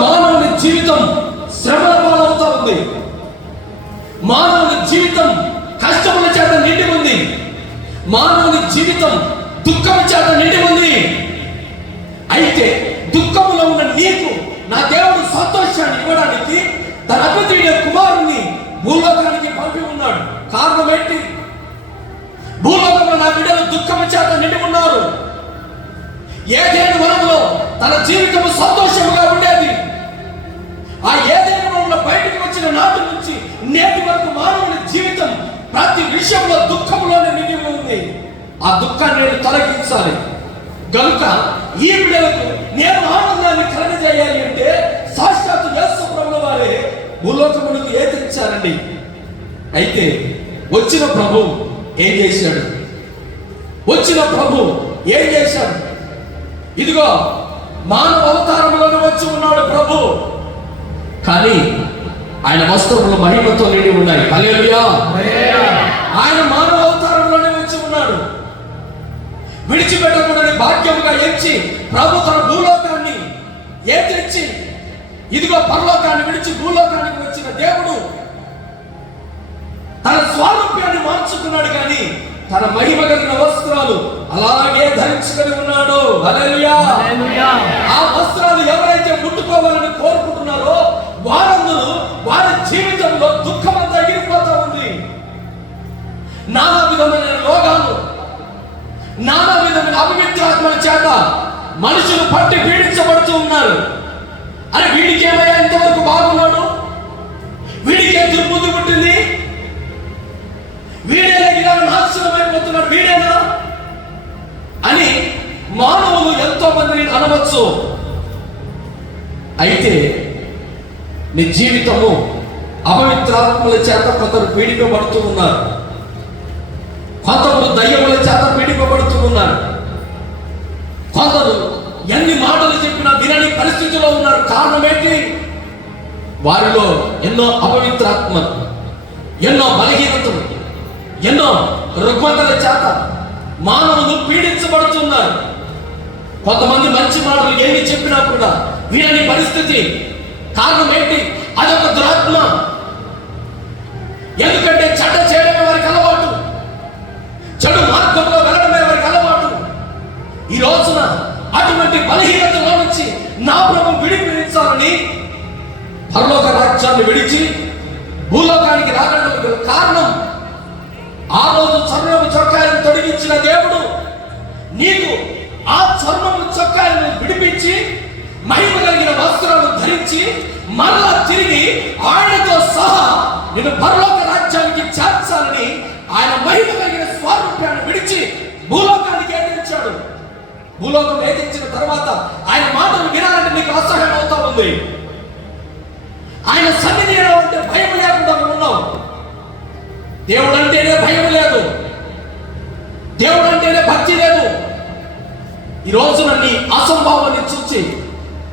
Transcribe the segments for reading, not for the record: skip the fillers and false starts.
మానవుని జీవితం శ్రమల పాలవుతా ఉంది. మానవుని జీవితం కష్టముల చేత నిండి ఉంది. మానవుని జీవితం దుఃఖం చేత నిండి ఉంది. అయితే దుఃఖములో ఉన్న నీకు నా దేవుడు సంతోషాన్ని ఇవ్వడానికి తన అద్వితీయ కుమారుణ్ణి భూలోకానికి పంపి ఉన్నాడు. కారణం ఏంటి? భూలోకంలో నా బిడ్డలు దుఃఖం చేత నిండి ఉన్నారు. ఏదైనా వనంలో తన జీవితం సంతోషముగా ఉండేది. ఆ ఏదైనా వనంలో బయటకు వచ్చిన నాటి నుంచి నేటి వరకు మానవుని జీవితం ప్రతి విషయంలో దుఃఖంలోనే నిండి ఉంది. ఆ దుఃఖాన్ని నేను తొలగించాలి. కనుక ఈ బిడ్డలకు నేను ఆనందాన్ని కలగజేయాలి అంటే సాక్షాత్తు యేసు ప్రభువు వారే భూలోకమునకు ఏతించారండి. అయితే వచ్చిన ప్రభు ఏం చేశాడు? వచ్చిన ప్రభు ఏం చేశాడు? ఇదిగో మానవ అవతారంలోనే వచ్చి ఉన్నాడు ప్రభు. కానీ ఆయన వస్త్రములు మహిమతో నిండి ఉన్నాయి. హల్లెలూయా. ఆయన మానవ అవతారంలోనే వచ్చి ఉన్నాడు. విడిచిపెట్టకూడని భాగ్యముగా ఎంచి ప్రభు తన భూలోకాన్ని ఏతించి ఇదిగో పరలోకాన్ని విడిచి భూలోకానికి వచ్చిన దేవుడు తన స్వారూప్యాన్ని మార్చుకున్నాడు. కానీ తన మహిమ కలిగిన వస్త్రాలు అలాగే ధరించుకొని ఉన్నాడు. హల్లెలూయా. ఆ వస్త్రాలు ఎవరైతే ముట్టుకోవాలని కోరుకుంటున్నారో వారందరూ వారి జీవితంలో దుఃఖం అంతా ఎగిరిపోతా ఉంది. నానా విధమైన రోగాలు, నానా విధమైన అపవిత్రాత్మల చేత మనుషులు పట్టి పీడించబడుతూ ఉన్నారు. అని వీడికి ఏమయ్యా ఇంతవరకు బాగున్నాడు? వీడికి ఏం దుర్బుద్ధి పుట్టింది? వీడేనా ఇలా నాశనమైపోతున్నాడు? వీడేనా అని మానవులు ఎంతో మందిని అనవచ్చు. అయితే నీ జీవితము అపవిత్రాత్మల చేత కొందరు పీడింపబడుతూ ఉన్నారు. కొందరు దయ్యముల చేత పీడింపబడుతూ ఉన్నారు. కొందరు ఎన్ని మాటలు చెప్పినా వినని పరిస్థితిలో ఉన్నారు. కారణం ఏంటి? వారిలో ఎన్నో అపవిత్రాత్మలు, ఎన్నో బలహీనతలు, ఎన్నో రుగ్మతల చేత మానవులు పీడించబడుతున్నారు. కొంతమంది మంచి మాటలు ఏమి చెప్పినా కూడా వినని పరిస్థితి. కారణం ఏంటి? అదొక దురాత్మ. ఎందుకంటే చెడ్డ చేయడమే వారికి అలవాటు, చెడు మార్గంలో వెళ్ళడమే వారికి అలవాటు. ఈ రోజున అటువంటి బలహీనతలో నుంచి నా ప్రభు విడిపించాలని పరలోక రాజ్యాన్ని విడిచి భూలోకానికి రావడానికి కారణం ఆ రోజు చర్మము చొక్కాలను తొలగించిన దేవుడు నీకు ఆ చర్మము చొక్కాలను విడిపించి మహిమ కలిగిన వస్త్రాలు ధరించి మరలా తిరిగి ఆయనతో సహా నేను పరలోక రాజ్యానికి చేర్చాలని ఆయన మహిమ కలిగిన స్వారూప్యాన్ని విడిచి భూలోకానికి ఏతించాడు. భూలోకం ఏతించిన తర్వాత ఆయన మాటలు వినాలంటే నీకు అసహ్యం అవుతా ఉంది. ఆయన సన్నిధి అంటే భయం లేకుండా ఉన్నావు. దేవుడు అంటేనే భయం లేదు, దేవుడు అంటేనే భక్తి లేదు. ఈ రోజున నీ అసంభావాన్ని చూసి,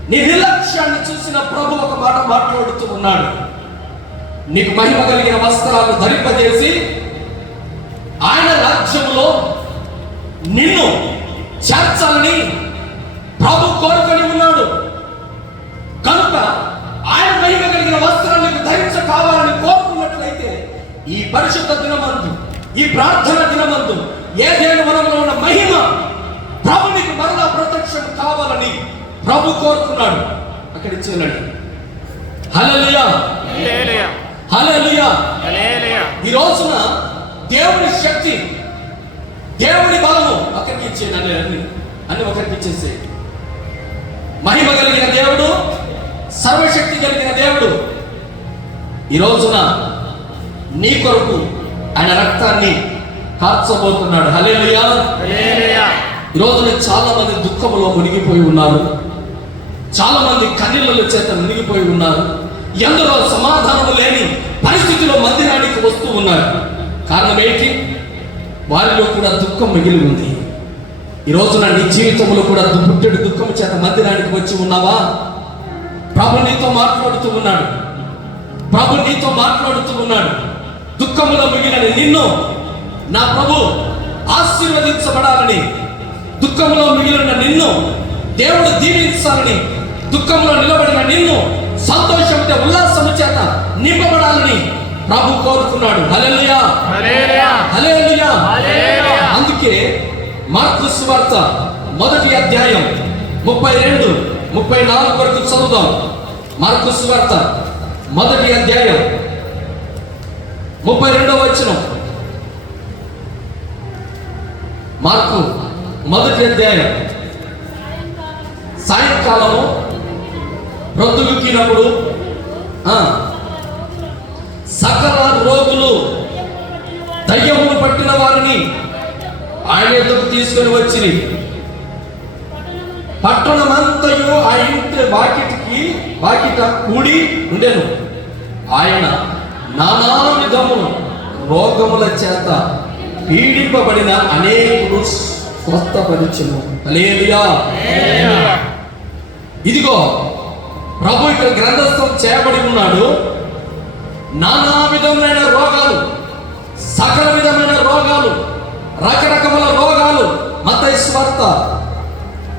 నీ నిర్లక్ష్యాన్ని చూసిన ప్రభు ఒక మాట మాట్లాడుతూ ఉన్నాడు. నీకు మహిమ కలిగిన వస్త్రాలను ధరింపజేసి ఆయన రాజ్యంలో నిన్ను చేర్చాలని ప్రభు కోరుకొని ఉన్నాడు. కనుక ఆయన మహిమ కలిగిన వస్త్రాలను ధరించ కావాలని కోరుకున్నట్లయితే ఈ పరిశుద్ధ దినమందు, ఈ ప్రార్థన దినమందు ఏదైనా వనంలో ఉన్న మహిమ ప్రభు నీకు మరలా ప్రత్యక్షం కావాలని ప్రభు కోరుకున్నాడు. అక్కడ ఇచ్చేయండి. హల్లెలూయా, హల్లెలూయా. ఈ రోజున దేవుని శక్తి, దేవుని బలము ఒకరికి ఇచ్చేయండి. అన్ని ఒకరికి ఇచ్చేసే. మహిమ కలిగిన దేవుడు, సర్వశక్తి కలిగిన దేవుడు ఈ రోజున నీ కొరకు ఆయన రక్తాన్ని కార్చబోతున్నాడు. హల్లెలూయా. ఈ రోజున చాలా మంది దుఃఖములో మునిగిపోయి ఉన్నారు. చాలా మంది కన్నీళ్ళ చేత మునిగిపోయి ఉన్నారు. ఎందరో సమాధానము లేని పరిస్థితిలో మందిరానికి వస్తూ ఉన్నారు. కారణం ఏంటి? వారిలో కూడా దుఃఖం మిగిలి ఉంది. ఈ రోజున నీ జీవితంలో కూడా పుట్టెడు దుఃఖము చేత మందిరానికి వచ్చి ఉన్నావా? ప్రభు నీతో మాట్లాడుతూ ఉన్నాడు. ప్రభు నీతో మాట్లాడుతూ ఉన్నాడు. దుఃఖములో మిగిలిన నిన్ను నా ప్రభు ఆశీర్వదించబడాలని, దుఃఖంలో మిగిలిన నిన్ను దేవుడు దీవించాలని దుఃఖంలో నిలబడిన నిన్ను సంతోషంతో ఉల్లాసము చేత నింపబడాలని ప్రభు కోరుకున్నాడు. హల్లెలూయా, హల్లెలూయా. అందుకే మార్కు సువార్త 1వ అధ్యాయం 32, 34 వరకు చదువుదాం. మార్కు సువార్త 1వ అధ్యాయం 32వ వచనం. మార్కు 1వ అధ్యాయం. సాయంకాలము ప్రొద్దుకినప్పుడు సకల రోగులు దయ్యమును పట్టిన వారిని ఆయన ఎదుగు తీసుకొని వచ్చి పట్టణమంతయు ఆ ఇంటి వాకిట కూడి ఉండెను. ఆయన నానా విధములు రోగముల చేత పీడింపబడిన అనేకులు స్వస్థపరిచెను. హల్లెలూయా. ఇదిగో ప్రభు ఇక్కడ గ్రంథస్థం చేయబడి ఉన్నాడు. నానా విధమైన రోగాలు, సకల విధమైన రోగాలు, రకరకముల రోగాలు. మత్తయి సువార్త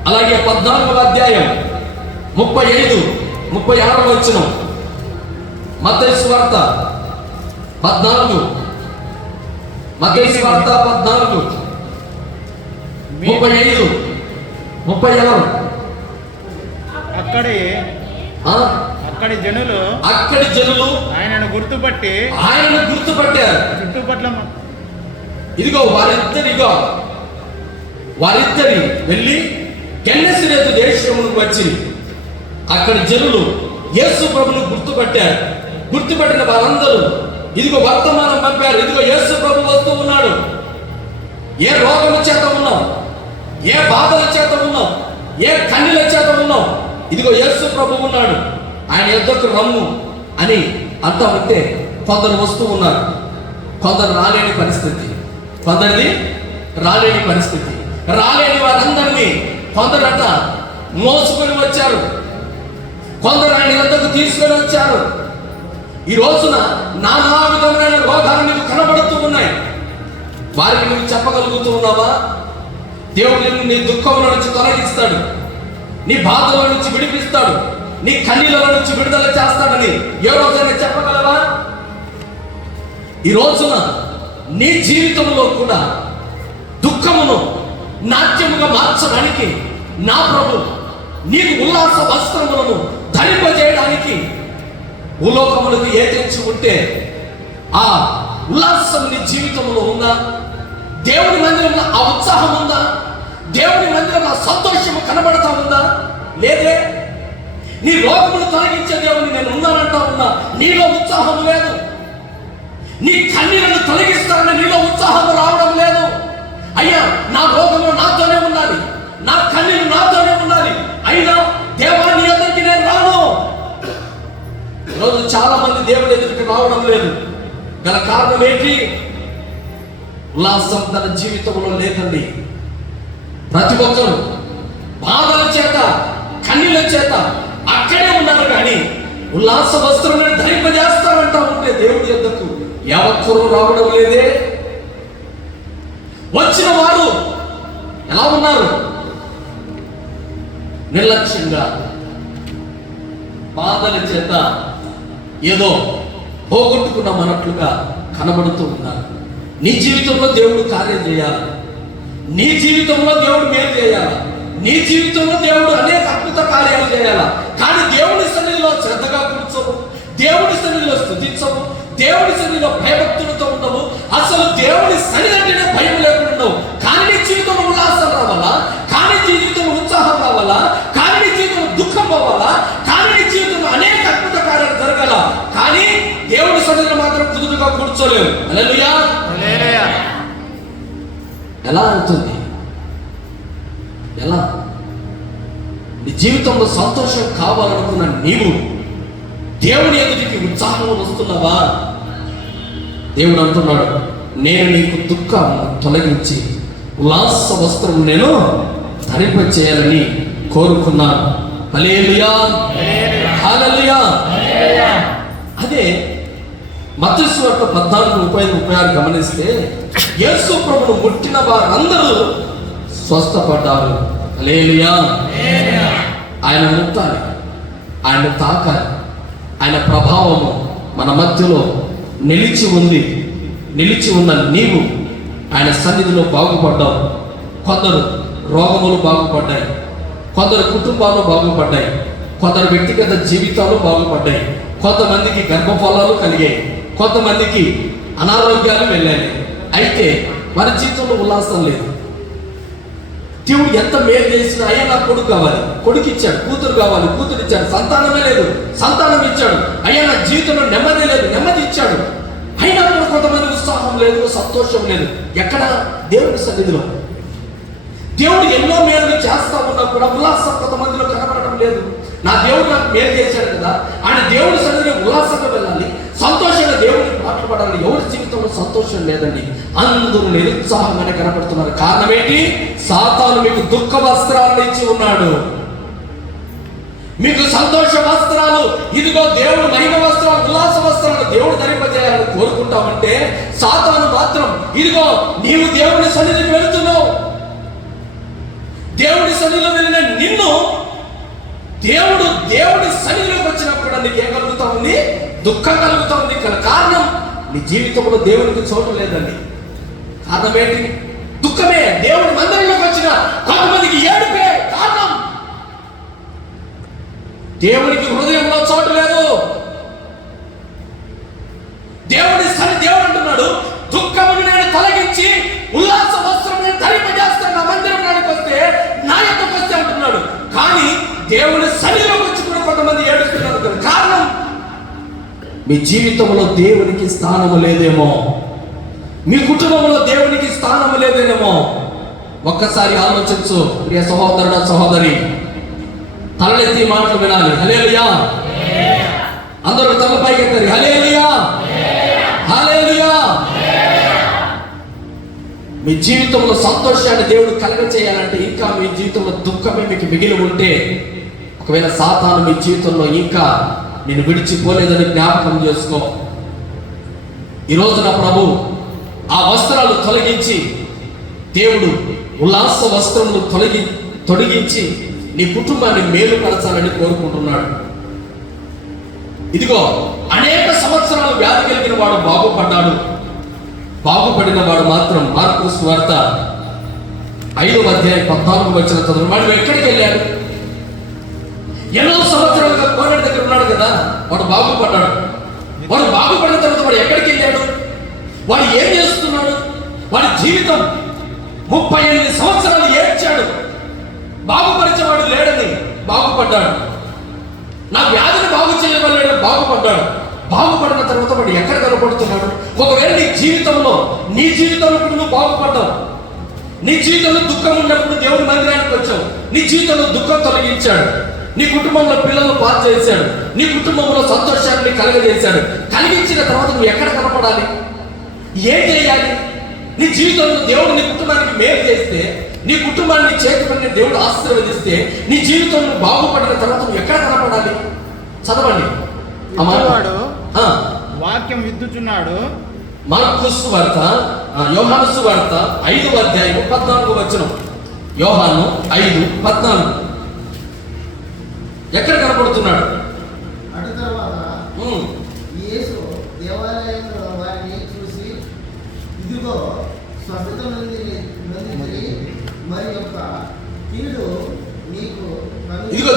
అలాగే 14వ అధ్యాయం 35, 36 వచనం. మత్తయి సువార్త 14, మత్తయి సువార్త 14, 35, 36. అక్కడి జనులు ఆయనను గుర్తుపట్టారు. చుట్టుపట్ల ఇదిగో వారిద్దరి వెళ్ళి గెన్నెసరేతు దేశమునకు వచ్చి అక్కడి జనులు యేసు ప్రభును గుర్తుపట్టారు. గుర్తుపట్టిన వారందరూ ఇదిగో వర్తమానం పంపారు. ఇదిగో యేసు ప్రభు వస్తూ ఉన్నాడు. ఏ రోగము చేత ఉన్నాం, ఏ బాధల చేత ఉన్నాం, ఏ కన్నీల చేత ఉన్నాం, ఇదిగో యేసు ప్రభు ఉన్నాడు, ఆయన యొద్దకు రమ్ము అని అంటా ఉంటే కొందరు వస్తూ ఉన్నారు. కొందరు రాలేని పరిస్థితి, కొందరిది రాలేని పరిస్థితి. రాలేని వారందరినీ కొందరట మోసుకొని వచ్చారు, కొందరు ఆయన యొద్దకు తీసుకొని వచ్చారు. ఈ రోజున నానా విధమైన రోగాలు నీకు కనబడుతూ ఉన్నాయి. వారికి నువ్వు చెప్పగలుగుతూ ఉన్నావా? దేవుడు నీ దుఃఖంలో నుంచి తొలగిస్తాడు, నీ బాధల నుంచి విడిపిస్తాడు, నీ కన్నీళ్ళ నుంచి విడుదల చేస్తాడని ఏ రోజైనా చెప్పగలవా? ఈ రోజున నీ జీవితంలో కూడా దుఃఖమును నాట్యముగా మార్చడానికి నా ప్రభు నీకు ఉల్లాస వస్త్రములను ధరింపజేయడానికి భూలోకములకు ఏ తెచ్చి ఉంటే ఆ ఉల్లాసం నీ జీవితంలో ఉందా? దేవుని మందిరంలో ఆ ఉత్సాహం ఉందా? దేవుని మందిరంలో ఆ సంతోషము కనబడతా ఉందా? లేదే. నీ రోగములు తొలగించే దేవుని నేను ఉన్నానంటా ఉన్నా, నీలో ఉత్సాహం లేదు. నీ కన్నీలను తొలగిస్తానని నీలో ఉత్సాహం రావడం లేదు. అయ్యా, నా రోగము నాతోనే ఉండాలి, నా కన్నీరు నాతోనే ఉండాలి, అయినా దేవా నీ ఎదురికి నేను రాను. ఈరోజు చాలా మంది దేవుడి ఎదురికి రావడం లేదు. గల కారణం ఏంటి? ఉల్లాసం తన జీవితంలో లేదండి. ప్రతి ఒక్కరు బాధల చేత, కన్నీళ్ళ చేత అక్కడే ఉన్నారు. కానీ ఉల్లాస వస్త్రాలను ధరింపజేస్తారంటా ఉంటే దేవుడి యొద్దకు ఎవరు రావడం లేదే. వచ్చిన వారు ఎలా ఉన్నారు? నిర్లక్ష్యంగా బాధల చేత ఏదో పోగొట్టుకున్నాం అన్నట్లుగా కనబడుతూ ఉన్నారు. నీ జీవితంలో దేవుడు కార్యం చేయాలి, నీ జీవితంలో దేవుడు మేలు చేయాలి, నీ జీవితంలో దేవుడు అనేక అద్భుత కార్యాలు చేయాలి. కానీ దేవుని సన్నిధిలో శ్రద్ధగా కూర్చోవు, దేవుని సన్నిధిలో స్తుతించవు, దేవుని సన్నిధిలో భయభక్తులతో ఉండవు. అసలు దేవుని సన్నిధి అంటేనే భయం లేకుండా ఉండవు. కానీ నీ జీవితంలో ఉల్లాసం రావాలా, కానీ నీ జీవితంలో ఉత్సాహం రావాలా, కానీ నీ జీవితంలో దుఃఖం పోవాలా, కానీ నీ జీవితంలో అనేక అద్భుత కార్యాలు జరగాల. కానీ దేవుని సన్నిధిలో మాత్రం కుదురుగా కూర్చోలేవు. హల్లెలూయా. ఎలా అవుతుంది? ఎలా? నీ జీవితంలో సంతోషం కావాలనుకున్న నీవు దేవుని ఎదుటికి ఉత్సాహంగా వస్తున్నావా? దేవుడు అంటున్నాడు, నేను నీకు దుఃఖం తొలగించి ఉల్లాస వస్త్రం నేను ధరింప చేయాలని కోరుకున్నాను. హల్లెలూయా, హల్లెలూయా. అదే మత్తయి సువార్త 14:35-36 గమనిస్తే యేసు ప్రభువును ముట్టిన వారందరూ స్వస్థపడ్డారు. హల్లెలూయా. ఆయన ముట్టాలి, ఆయన తాకాలి. ఆయన ప్రభావము మన మధ్యలో నిలిచి ఉందని నీవు ఆయన సన్నిధిలో బాగుపడ్డావు. కొందరు రోగములు బాగుపడ్డాయి, కొందరు కుటుంబాలు బాగుపడ్డాయి, కొందరు వ్యక్తిగత జీవితాలు బాగుపడ్డాయి, కొంతమందికి గర్భఫలాలు కలిగాయి, కొంతమందికి అనారోగ్యాలు వెళ్ళాయి. అయితే వారి జీవితంలో ఉల్లాసం లేదు. దేవుడు ఎంత మేలు చేసినా అయ్యా నాకు కొడుకు కావాలి, కొడుకు ఇచ్చాడు. కూతురు కావాలి, కూతురు ఇచ్చాడు. సంతానమే లేదు, సంతానం ఇచ్చాడు. అయ్యా నా జీవితంలో నెమ్మది లేదు, నెమ్మది ఇచ్చాడు. అయినా కూడా కొంతమంది ఉత్సాహం లేదు, సంతోషం లేదు. ఎక్కడ? దేవుడి సన్నిధిలో. దేవుడు ఎన్నో మేలు చేస్తా ఉన్నా కూడా ఉల్లాసం కొంతమందిలో కనబడటం లేదు. నా దేవుడు నాకు మేలు చేశాడు కదా, ఆయన దేవుడి సన్నిధిలో ఉల్లాసంగా వెళ్ళాలి, సంతోషంగా దేవుడిని మాట్లాడాలి. ఎవరి జీవితంలో సంతోషం లేదండి, అందరూ నిరుత్సాహంగానే కనపడుతున్నారు. కారణం ఏంటి? సాతాను మీకు దుఃఖ వస్త్రాలను ఇచ్చి ఉన్నాడు, మీకు సంతోష వస్త్రాలు, ఇదిగో దేవుడు మహిమ వస్త్రాలు, ఉల్లాస వస్త్రాలు దేవుడు ధరింపజేయాలని కోరుకుంటామంటే, సాతాను మాత్రం ఇదిగో నీవు దేవుడి సన్నిధికి వెళుతున్నావు, దేవుడి సన్నిధిలో వెళ్ళిన నిన్ను దేవుడి సన్నిధిలోకి వచ్చినప్పుడు నీకు ఏం కలుగుతా ఉంది? దుఃఖం కలుగుతా ఉంది. కారణం నీ జీవితంలో దేవుడికి చోటు లేదండి. కారణం ఏంటి? దుఃఖమే. దేవుడి మందిరంలోకి వచ్చిన కొంతమందికి ఏడుపే కారణం. దేవుడికి హృదయంలో చోటు లేదు. దేవుడు అంటున్నాడు, దుఃఖముని నేను తొలగించి ఉల్లాస వస్త్రం నేను ధరింపజేస్తాను నా మందిరంలోకి వస్తే, నా యొక్కకు వస్తే అంటున్నాడు. కానీ దేవుని సన్నిధిలోకి వచ్చి కూడా కొంతమంది ఏడుస్తున్నారు. కారణం మీ జీవితంలో దేవునికి స్థానము లేదేమో, మీ కుటుంబంలో దేవునికి స్థానము లేదేమో. ఒక్కసారి ఆలోచించు ప్రియ సహోదరుడ, సహోదరి. తలెత్తి మాటలు వినాలి. హల్లెలూయా. అందరూ తలపైకి ఎత్తారు. హల్లెలూయా, హల్లెలూయా. మీ జీవితంలో సంతోషాన్ని దేవుడు కలగ చేయాలంటే, ఇంకా మీ జీవితంలో దుఃఖమే మీకు మిగిలి ఉంటే, ఒకవేళ సాతాను మీ జీవితంలో ఇంకా నేను విడిచిపోలేదని జ్ఞాపకం చేసుకో. ఈరోజు నా ప్రభు ఆ వస్త్రాలు తొలగించి, దేవుడు ఉల్లాస వస్త్రములు తొలగించి నీ కుటుంబాన్ని మేలుపరచాలని కోరుకుంటున్నాడు. ఇదిగో అనేక సంవత్సరాలు వ్యాధి కలిగిన వాడు బాగుపడ్డాడు. బాగుపడిన వాడు మాత్రం మార్కు సువార్త 5వ అధ్యాయం 14వ వచనం చదువు. వాడు ఎక్కడికి వెళ్ళాడు? ఎన్నో సంవత్సరాలుగా కోనేటి దగ్గర ఉన్నాడు కదా, వాడు బాగుపడ్డాడు. వాడు బాగుపడిన తర్వాత వాడు ఎక్కడికి వెళ్ళాడు? వాడు ఏం చేస్తున్నాడు? వాడి జీవితం 38 సంవత్సరాలు ఏడ్చాడు. బాగుపరిచేవాడు లేడని బాగుపడ్డాడు. నా వ్యాధిని బాగు చేయగలడు, బాగుపడ్డాడు. బాగుపడిన తర్వాత వాడు ఎక్కడ కనపడుతున్నాడు? ఒకవేళ నీ జీవితంలో నువ్వు బాగుపడ్డావు, నీ జీవితంలో దుఃఖం ఉన్నప్పుడు దేవుడి మందిరానికి వచ్చావు, నీ జీవితంలో దుఃఖం తొలగించాడు, నీ కుటుంబంలో పిల్లలను పాలు చేశాడు, నీ కుటుంబంలో సంతోషాన్ని కలిగించిన తర్వాత నువ్వు ఎక్కడ కనపడాలి? ఏం చేయాలి? నీ జీవితంలో దేవుడు నీ కుటుంబానికి మేలు చేస్తే, నీ కుటుంబాన్ని చేతి పని దేవుడు ఆశీర్వదిస్తే, నీ జీవితంలో బాగుపడిన తర్వాత నువ్వు ఎక్కడ కనపడాలి? చదవండి. వాక్యం విద్దుచున్నాడు. మార్కు సువార్త, యోహాను సువార్త 5వ అధ్యాయం 14వ వచనం. యోహాను 5:14. ఎక్కడ కనపడుతున్నాడు? అటు తర్వాత యేసు దేవాలయంలో వారిని చూసి, ఇదిగో స్వస్థత నొందిరి మరి యొక్క కీడు నీకు. ఇదిగో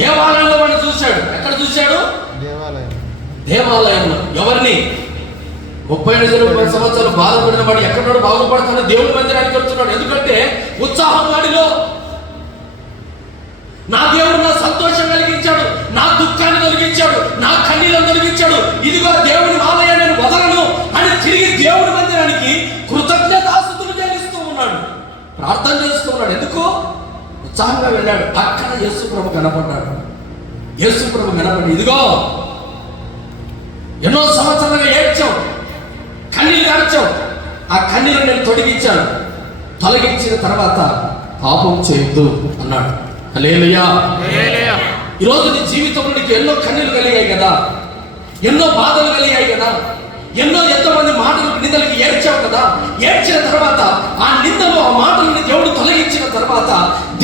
దేవాలయంలో వాడిని చూశాడు. ఎక్కడ చూశాడు? దేవాలయంలో. ఎవరిని? 35 సంవత్సరాలు బాధపడిన వాడు ఎక్కడో బాగుపడతాడు, దేవుడి మందిరానికి వెళ్తున్నాడు. ఎందుకంటే ఉత్సాహం వాడిలో. నా దేవుడు నా సంతోషం కలిగించాడు, నా దుఃఖాన్ని తొలగించాడు, నా కన్నీళ్ళను తొలగించాడు, ఇదిగో దేవుని ఆలయాన్ని నేను వదలను అని తిరిగి దేవుడి మందిరానికి కృతజ్ఞతాస్తుతులు చెల్లిస్తూ ఉన్నాడు, ప్రార్థన చేస్తూ ఉన్నాడు. ఎందుకు? ఉత్సాహంగా వెళ్ళాడు. అక్కడ యేసు ప్రభు కనపడ్డాడు. యేసు ప్రభు కనపడి, ఇదిగో ఎన్నో సంవత్సరాలుగా ఏడ్చావు, కన్నీళ్ళు కార్చావు, ఆ కన్నీళ్ళు నేను తొలగించిన తర్వాత పాపం చేయొద్దు అన్నాడు. హల్లెలూయా. ఈరోజు నీ జీవితంలో నీకు ఎన్నో కన్నీళ్ళు కలిగాయి కదా, ఎన్నో బాధలు కలిగాయి కదా, ఎంతో మంది మాటలు నిందలకి ఏడ్చావు కదా. ఏడ్చిన తర్వాత ఆ నిందలు, ఆ మాటలను దేవుడు తొలగించిన తర్వాత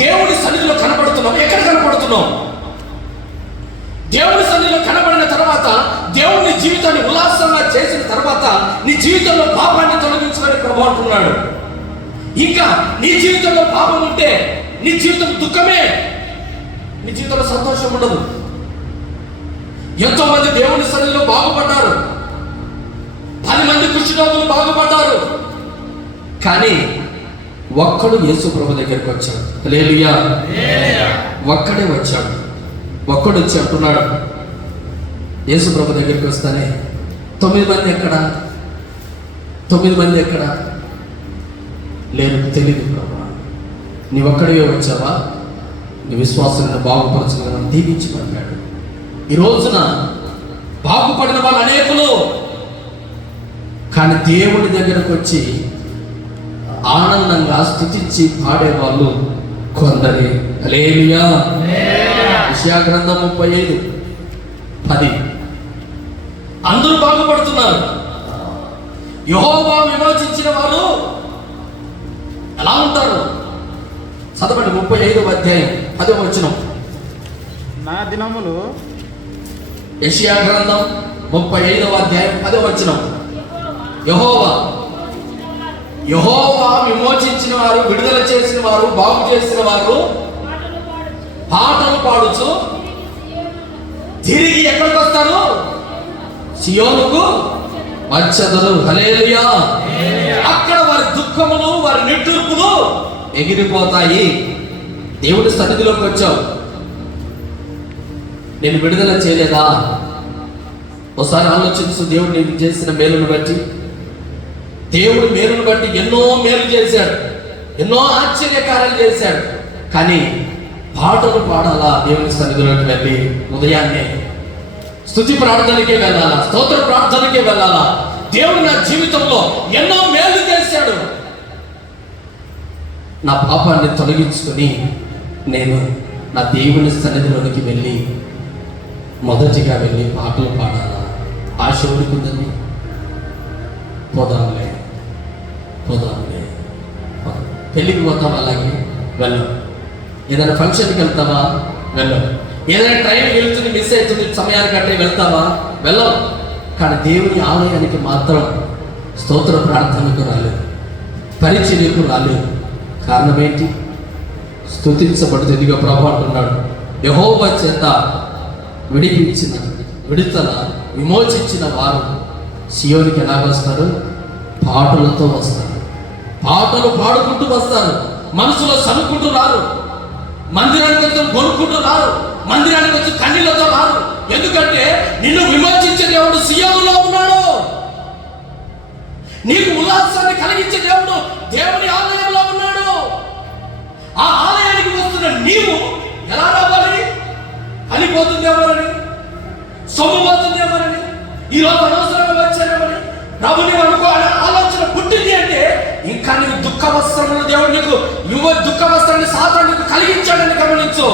దేవుడి సన్నిధిలో కనపడుతున్నావు. ఎక్కడ కనపడుతున్నావు? దేవుని సన్నిధిలో కనబడిన తర్వాత, దేవుని జీవితాన్ని ఉల్లాసంగా చేసిన తర్వాత నీ జీవితంలో పాపాన్ని తొలగించమని ప్రభు అంటున్నాడు. ఇంకా నీ జీవితంలో పాపం ఉంటే నీ జీవితం దుఃఖమే, నీ జీవితంలో సంతోషం ఉండదు. ఎంతో మంది దేవుని సన్నిధిలో బాగుపడ్డారు, 10 మంది కృష్ణరోగులు బాగుపడ్డారు, కానీ ఒక్కడు యేసు ప్రభు దగ్గరికి వచ్చాడు. హల్లెలూయా. ఒక్కడే వచ్చాడు. ఒక్కడు వచ్చి అంటున్నాడు, యేసు ప్రభు దగ్గరికి వస్తానే 9 మంది ఎక్కడా? 9 మంది ఎక్కడా? లేదు, తెలియదు ప్రభు. నీ ఒక్కడివే వచ్చావా? నీ విశ్వాసాన్ని బాగుపరచుకుని దీవించబడ్డాడు. ఈ రోజున బాగుపడిన వాళ్ళు అనేకులు, కానీ దేవుడి దగ్గరకు వచ్చి ఆనందంగా స్తుతించి పాడేవాళ్ళు కొందరే. హల్లెలూయా. యెషయా గ్రంథం 35:10. అందరూ బాగుపడుతున్నారు. యెహోవా విమోచించిన వారు ఎలా ఉంటారు? చదవండి 35వ అధ్యాయం 10వ వచనం. నా దినములు, యెషయా గ్రంథం 35వ అధ్యాయం 10వ వచనం. యెహోవా విమోచించిన వారు, విడుదల చేసిన వారు, బాగు చేసిన వారు పాటలు పాడుచు తిరిగి ఎక్కడికి వస్తారు? సియోనుకు వచ్చెదరు. హల్లెలూయా. అక్కడ వారి దుఃఖములు, వారి నిట్టూర్పులు ఎగిరిపోతాయి. దేవుడి సన్నిధిలోకి వచ్చావు, నేను విడుదల చేయలేదా? ఒకసారి ఆలోచించు. దేవుడు నీకు చేసిన మేలును బట్టి, దేవుడి మేలును బట్టి ఎన్నో మేలు చేశాడు, ఎన్నో ఆశ్చర్యకార్యాలు చేశాడు. కానీ పాటలు పాడాలా? దేవుని సన్నిధిలోకి వెళ్ళి ఉదయాన్నే స్తుతి ప్రార్థనకే వెళ్ళాలా? స్తోత్ర ప్రార్థనకే వెళ్ళాలా? దేవుడు నా జీవితంలో ఎన్నో మేలు చేశాడు, నా పాపాన్ని తొలగించుకొని నేను నా దేవుని సన్నిధిలోనికి వెళ్ళి మొదటిగా వెళ్ళి పాటలు పాడాలా? ఆశ ఉడుకుందండి. పోదాంలే. పెళ్ళికి పోతాం, అలాగే వెళ్ళం. ఏదైనా ఫంక్షన్కి వెళ్తావా? వెళ్ళం. ఏదైనా ట్రైన్ వెళ్తుంది, మిస్ అవుతుంది, సమయానికంటే వెళ్తావా? వెళ్ళం. కానీ దేవుని ఆలయానికి మాత్రం స్తోత్ర ప్రార్థనకు రాలేదు, పరిచర్యకు రాలేదు. కారణం ఏంటి? స్తుతించబడుతుందిగా ప్రభు అంటున్నాడు, యెహోవా చేత విడిపించిన, విడుదల, విమోచించిన వారు సియోనికి ఎలా వస్తారు? పాటలతో వస్తారు. పాటలు పాడుకుంటూ వస్తారు. మనసులో సనుకుంటూ రారు. మందిరానికి వచ్చి కొనుక్కుంటూ రారు. మందిరానికి వచ్చి కన్నీళ్లతో రారు. ఎందుకంటే నిన్ను విమోచించే దేవుడు సియోనులో ఉన్నాడు. నీకు ఉల్లాసాన్ని కలిగించే దేవుడు దేవుని ఆలయంలో ఉన్నాడు. ఆ ఆలయానికి వస్తున్న నీవు ఎలా రావాలి? కలిపోతుందేమోనని, సొమ్ము పోతుందేమోనని, ఈరోజు అనవసరంగా వచ్చానేమని ప్రభుని అనుకో ఆలోచన పుట్టింది అంటే, ఇంకా నీకు దుఃఖ వస్త్రములు దేవుడు నీకు దుఃఖ వస్త్రాన్ని సాతాను నీకు కలిగించాడని గమనించు.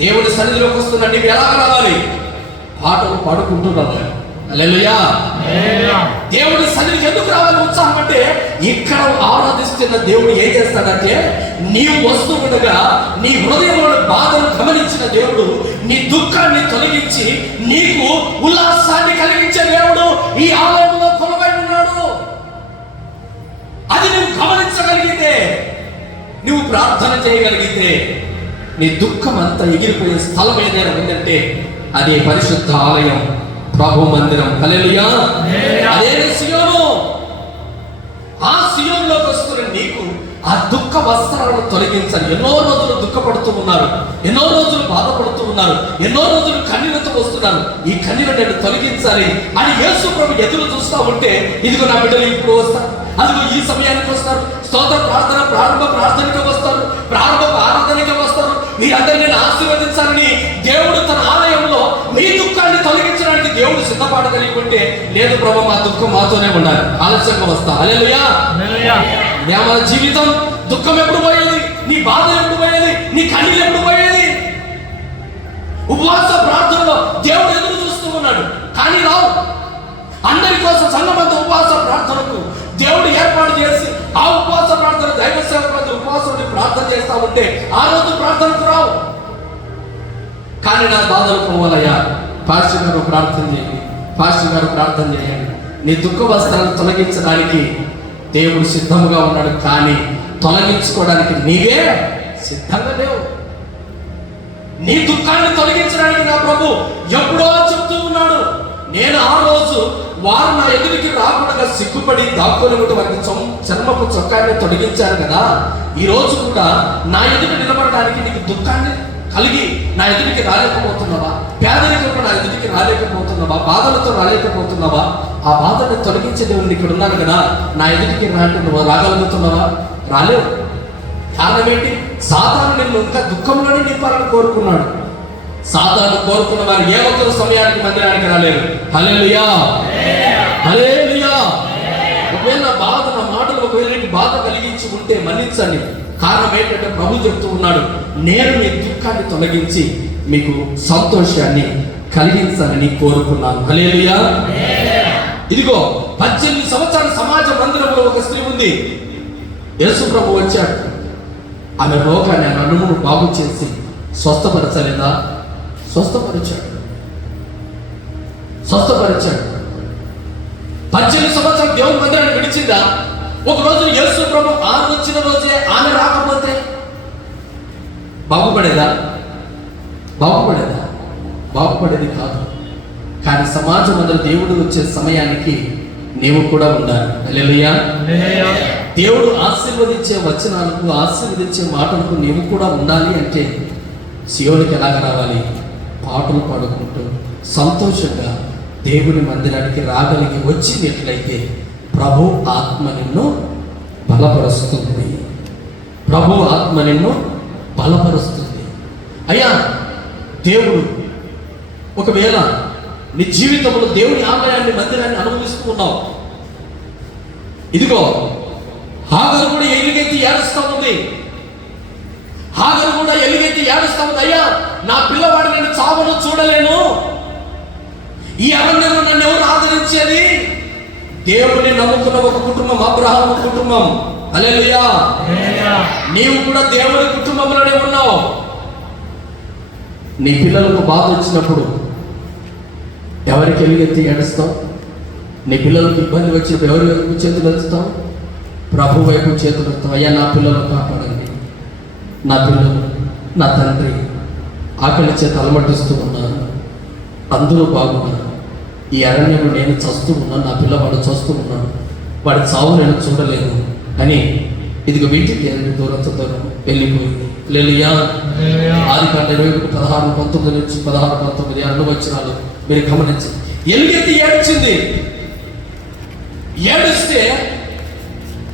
దేవుడి సన్నిధిలోకి వస్తున్నా నీవు ఎలా రావాలి? పాటలు పాడుకుంటూ రావాలి. హల్లెలూయా. దేవుడి సన్నిధికి ఎందుకు రావాలి ఉత్సాహం అంటే, ఇక్కడ ఆరాధిస్తున్న దేవుడు ఏం చేస్తాడంటే, నీవు వస్తూ ఉండగా నీ హృదయంలో బాధను గమనించిన దేవుడు నీ దుఃఖాన్ని తొలగించి నీకు ఉల్లాసాన్ని కలిగించే దేవుడు ఈ ఆలయంలో కొలువై ఉన్నాడు. అది నువ్వు గమనించగలిగితే, నువ్వు ప్రార్థన చేయగలిగితే, నీ దుఃఖం అంతా ఎగిరిపోయే స్థలం ఏదైనా ఉందంటే అది పరిశుద్ధ ఆలయం, ప్రభు మందిరం. హల్లెలూయా. అదే సియోను. ఆ సియోనులోకి వస్తున్న నీకు ఆ దుఃఖ వస్త్రాలను తొలగించాలి. ఎన్నో రోజులు దుఃఖపడుతూ ఉన్నారు, ఎన్నో రోజులు బాధపడుతూ ఉన్నారు, ఎన్నో రోజులు కన్నీళ్లతో వస్తున్నారు. ఈ కన్నీరు నేను తొలగించాలి అని యేసు ప్రభు ఎదురు చూస్తా ఉంటే, ఇదిగో నా బిడ్డలు ఇప్పుడు వస్తారు, అదిగో ఈ సమయానికి వస్తారు, స్తోత్ర ప్రార్థన ప్రారంభ ప్రార్థనకి వస్తారు, ప్రారంభ ఆరాధనకి వస్తారు. మీరందరినీ నేను ఆశీర్వదించాలని దేవుడు తన ఆలయంలో మీ దుఃఖాన్ని తొలగించడానికి దేవుడు సిద్ధపడగలిగి ఉంటే, లేదు ప్రభు మా దుఃఖం మాతోనే ఉండాలి, ఆలస్యంగా వస్తా. హల్లెలూయా. మన జీవితం దుఃఖం ఎప్పుడు పోయేది? నీ బాధ ఎప్పుడు పోయేది? నీ కన్నీళ్ళు ఎప్పుడు పోయేది? ఉపవాస ప్రార్థనలో దేవుడు ఎదురు చూస్తూ ఉన్నాడు, కానీ రావు. అందరి కోసం సంఘమంతా ఉపవాస ప్రార్థనకు దేవుడు ఏర్పాటు చేసి, ఆ ఉపవాస ప్రార్థన దైవ సేవకులంతా ఉపవాసం ప్రార్థన చేస్తా ఉంటే ఆ రోజు ప్రార్థనకు రావు. కానీ నా బాధలు పోవాలయ్యా. పాస్టర్ గారు ప్రార్థన చేయండి, పాస్టర్ గారు ప్రార్థన చేయండి. నీ దుఃఖ వస్త్రాలను తొలగించడానికి దేవుడు సిద్ధంగా ఉన్నాడు, కానీ తొలగించుకోవడానికి నీవే సిద్ధంగా లేవు. నీ దుఃఖాన్ని తొలగించడానికి నా ప్రభు ఎప్పుడో చెప్తూ ఉన్నాడు. నేను ఆ రోజు వారు నా ఎదురికి రాకుండా సిగ్గుపడి దాక్కుని వారికి చర్మపు చొక్కాన్ని తొలగించారు కదా, ఈ రోజు కూడా నా ఎదురు నిలబడడానికి నీకు దుఃఖాన్ని కలిగి నా ఎదురికి రాలేకపోతున్నావా? పేదరికంలో నా ఎదురికి రాలేకపోతున్నావా? బాధలతో రాలేకపోతున్నావా? ఆ బాధను తొలగించే దేవుడు ఇక్కడ ఉన్నాను కదా, నా ఎదురికి నువ్వు రాగలుగుతున్నావా? రాలేవు. కారణం ఏంటి? సాతాను నిన్ను ఇంకా దుఃఖంలోనే నింపాలని కోరుకున్నాడు. సాతాను కోరుకున్న వారు ఏ ఒక్కరు సమయానికి మందిరానికి రాలేరు. హల్లెలూయా, హల్లెలూయా. ఒకవేళ నా బాధ, నా మాటలు ఒకవేళ నీకు బాధ కలిగించి ఉంటే మన్నించండి. కారణం ఏంటంటే ప్రభు చెప్తూ ఉన్నాడు, నేను మీ దుఃఖాన్ని తొలగించి మీకు సంతోషాన్ని కలిగించాలని కోరుకున్నాను. హల్లెలూయా. ఇదిగో 18 సంవత్సరాల సమాజ మందిరంలో ఒక స్త్రీ ఉంది. యేసు ప్రభు వచ్చాడు, ఆమె రోగాన్ని నడుమును బాగు చేసి స్వస్థపరచలేదా? స్వస్థపరిచాడు. 18 సంవత్సరాలు దేవుని మందిరాన్ని విడిచిందా? ఒక రోజు యేసు ప్రభు ఆమె వచ్చిన రోజే ఆమె రాకపోతే బాగుపడేదా? బాగుపడేది కాదు. కానీ సమాజం అందరూ దేవుడు వచ్చే సమయానికి నీవు కూడా ఉండాలి. హల్లెలూయా. దేవుడు ఆశీర్వదించే వచనాలకు, ఆశీర్వదించే మాటలకు నీవు కూడా ఉండాలి అంటే సియోనికి ఎలాగ రావాలి? పాటలు పాడుకుంటూ సంతోషంగా దేవుని మందిరానికి రాగలిగి వచ్చినట్లయితే ప్రభు ఆత్మ నిన్ను బలపరుస్తుంది. ప్రభు ఆత్మ నిన్ను బలపరుస్తుంది. అయ్యా, దేవుడు ఒకవేళ నీ జీవితంలో దేవుని ఆలయాన్ని, మందిరాన్ని అనుభవిస్తూ ఉన్నావు. ఇదిగో హాగరు కూడా ఎలుగెత్తి ఏడుస్తూ ఉంది. అయ్యా, నా పిల్లవాడు నేను చావును చూడలేను, ఈ అరణ్యంలో నన్ను ఎవరు ఆదరించేది? దేవుడిని నమ్ముకున్న ఒక కుటుంబం, అబ్రహాము కుటుంబం. హల్లెలూయా. నీవు కూడా దేవుని కుటుంబంలోనే ఉన్నావు. నీ పిల్లలకు బాధ వచ్చినప్పుడు ఎవరికి ఎలుగెత్తి ఏడుస్తావు? నీ పిల్లలకు ఇబ్బంది వచ్చినప్పుడు ఎవరి వైపు చేతులు ఎత్తుతావు? ప్రభు వైపు చేతులు ఎత్తుతావు. అయ్యా, నా పిల్లలు కాపాడండి, నా పిల్లలు, నా తండ్రి ఆకలి చేత అలమటిస్తూ ఉన్నారు, అందరూ బాగున్నారు, ఈ అరణ్యంలో నేను చస్తూ ఉన్నాను, నా పిల్లవాడు చస్తూ ఉన్నాడు, వాడి చావు నేను చూడలేను అని ఇదిగో వీటికి దూరం వెళ్ళిపోయింది. హల్లెలూయా. ఆదికాండం 21:16-19 నుంచి 16-19 అన్ని వచనాలు మీరు గమనించి ఎలుగెత్తి ఏడ్చింది. ఏడుస్తే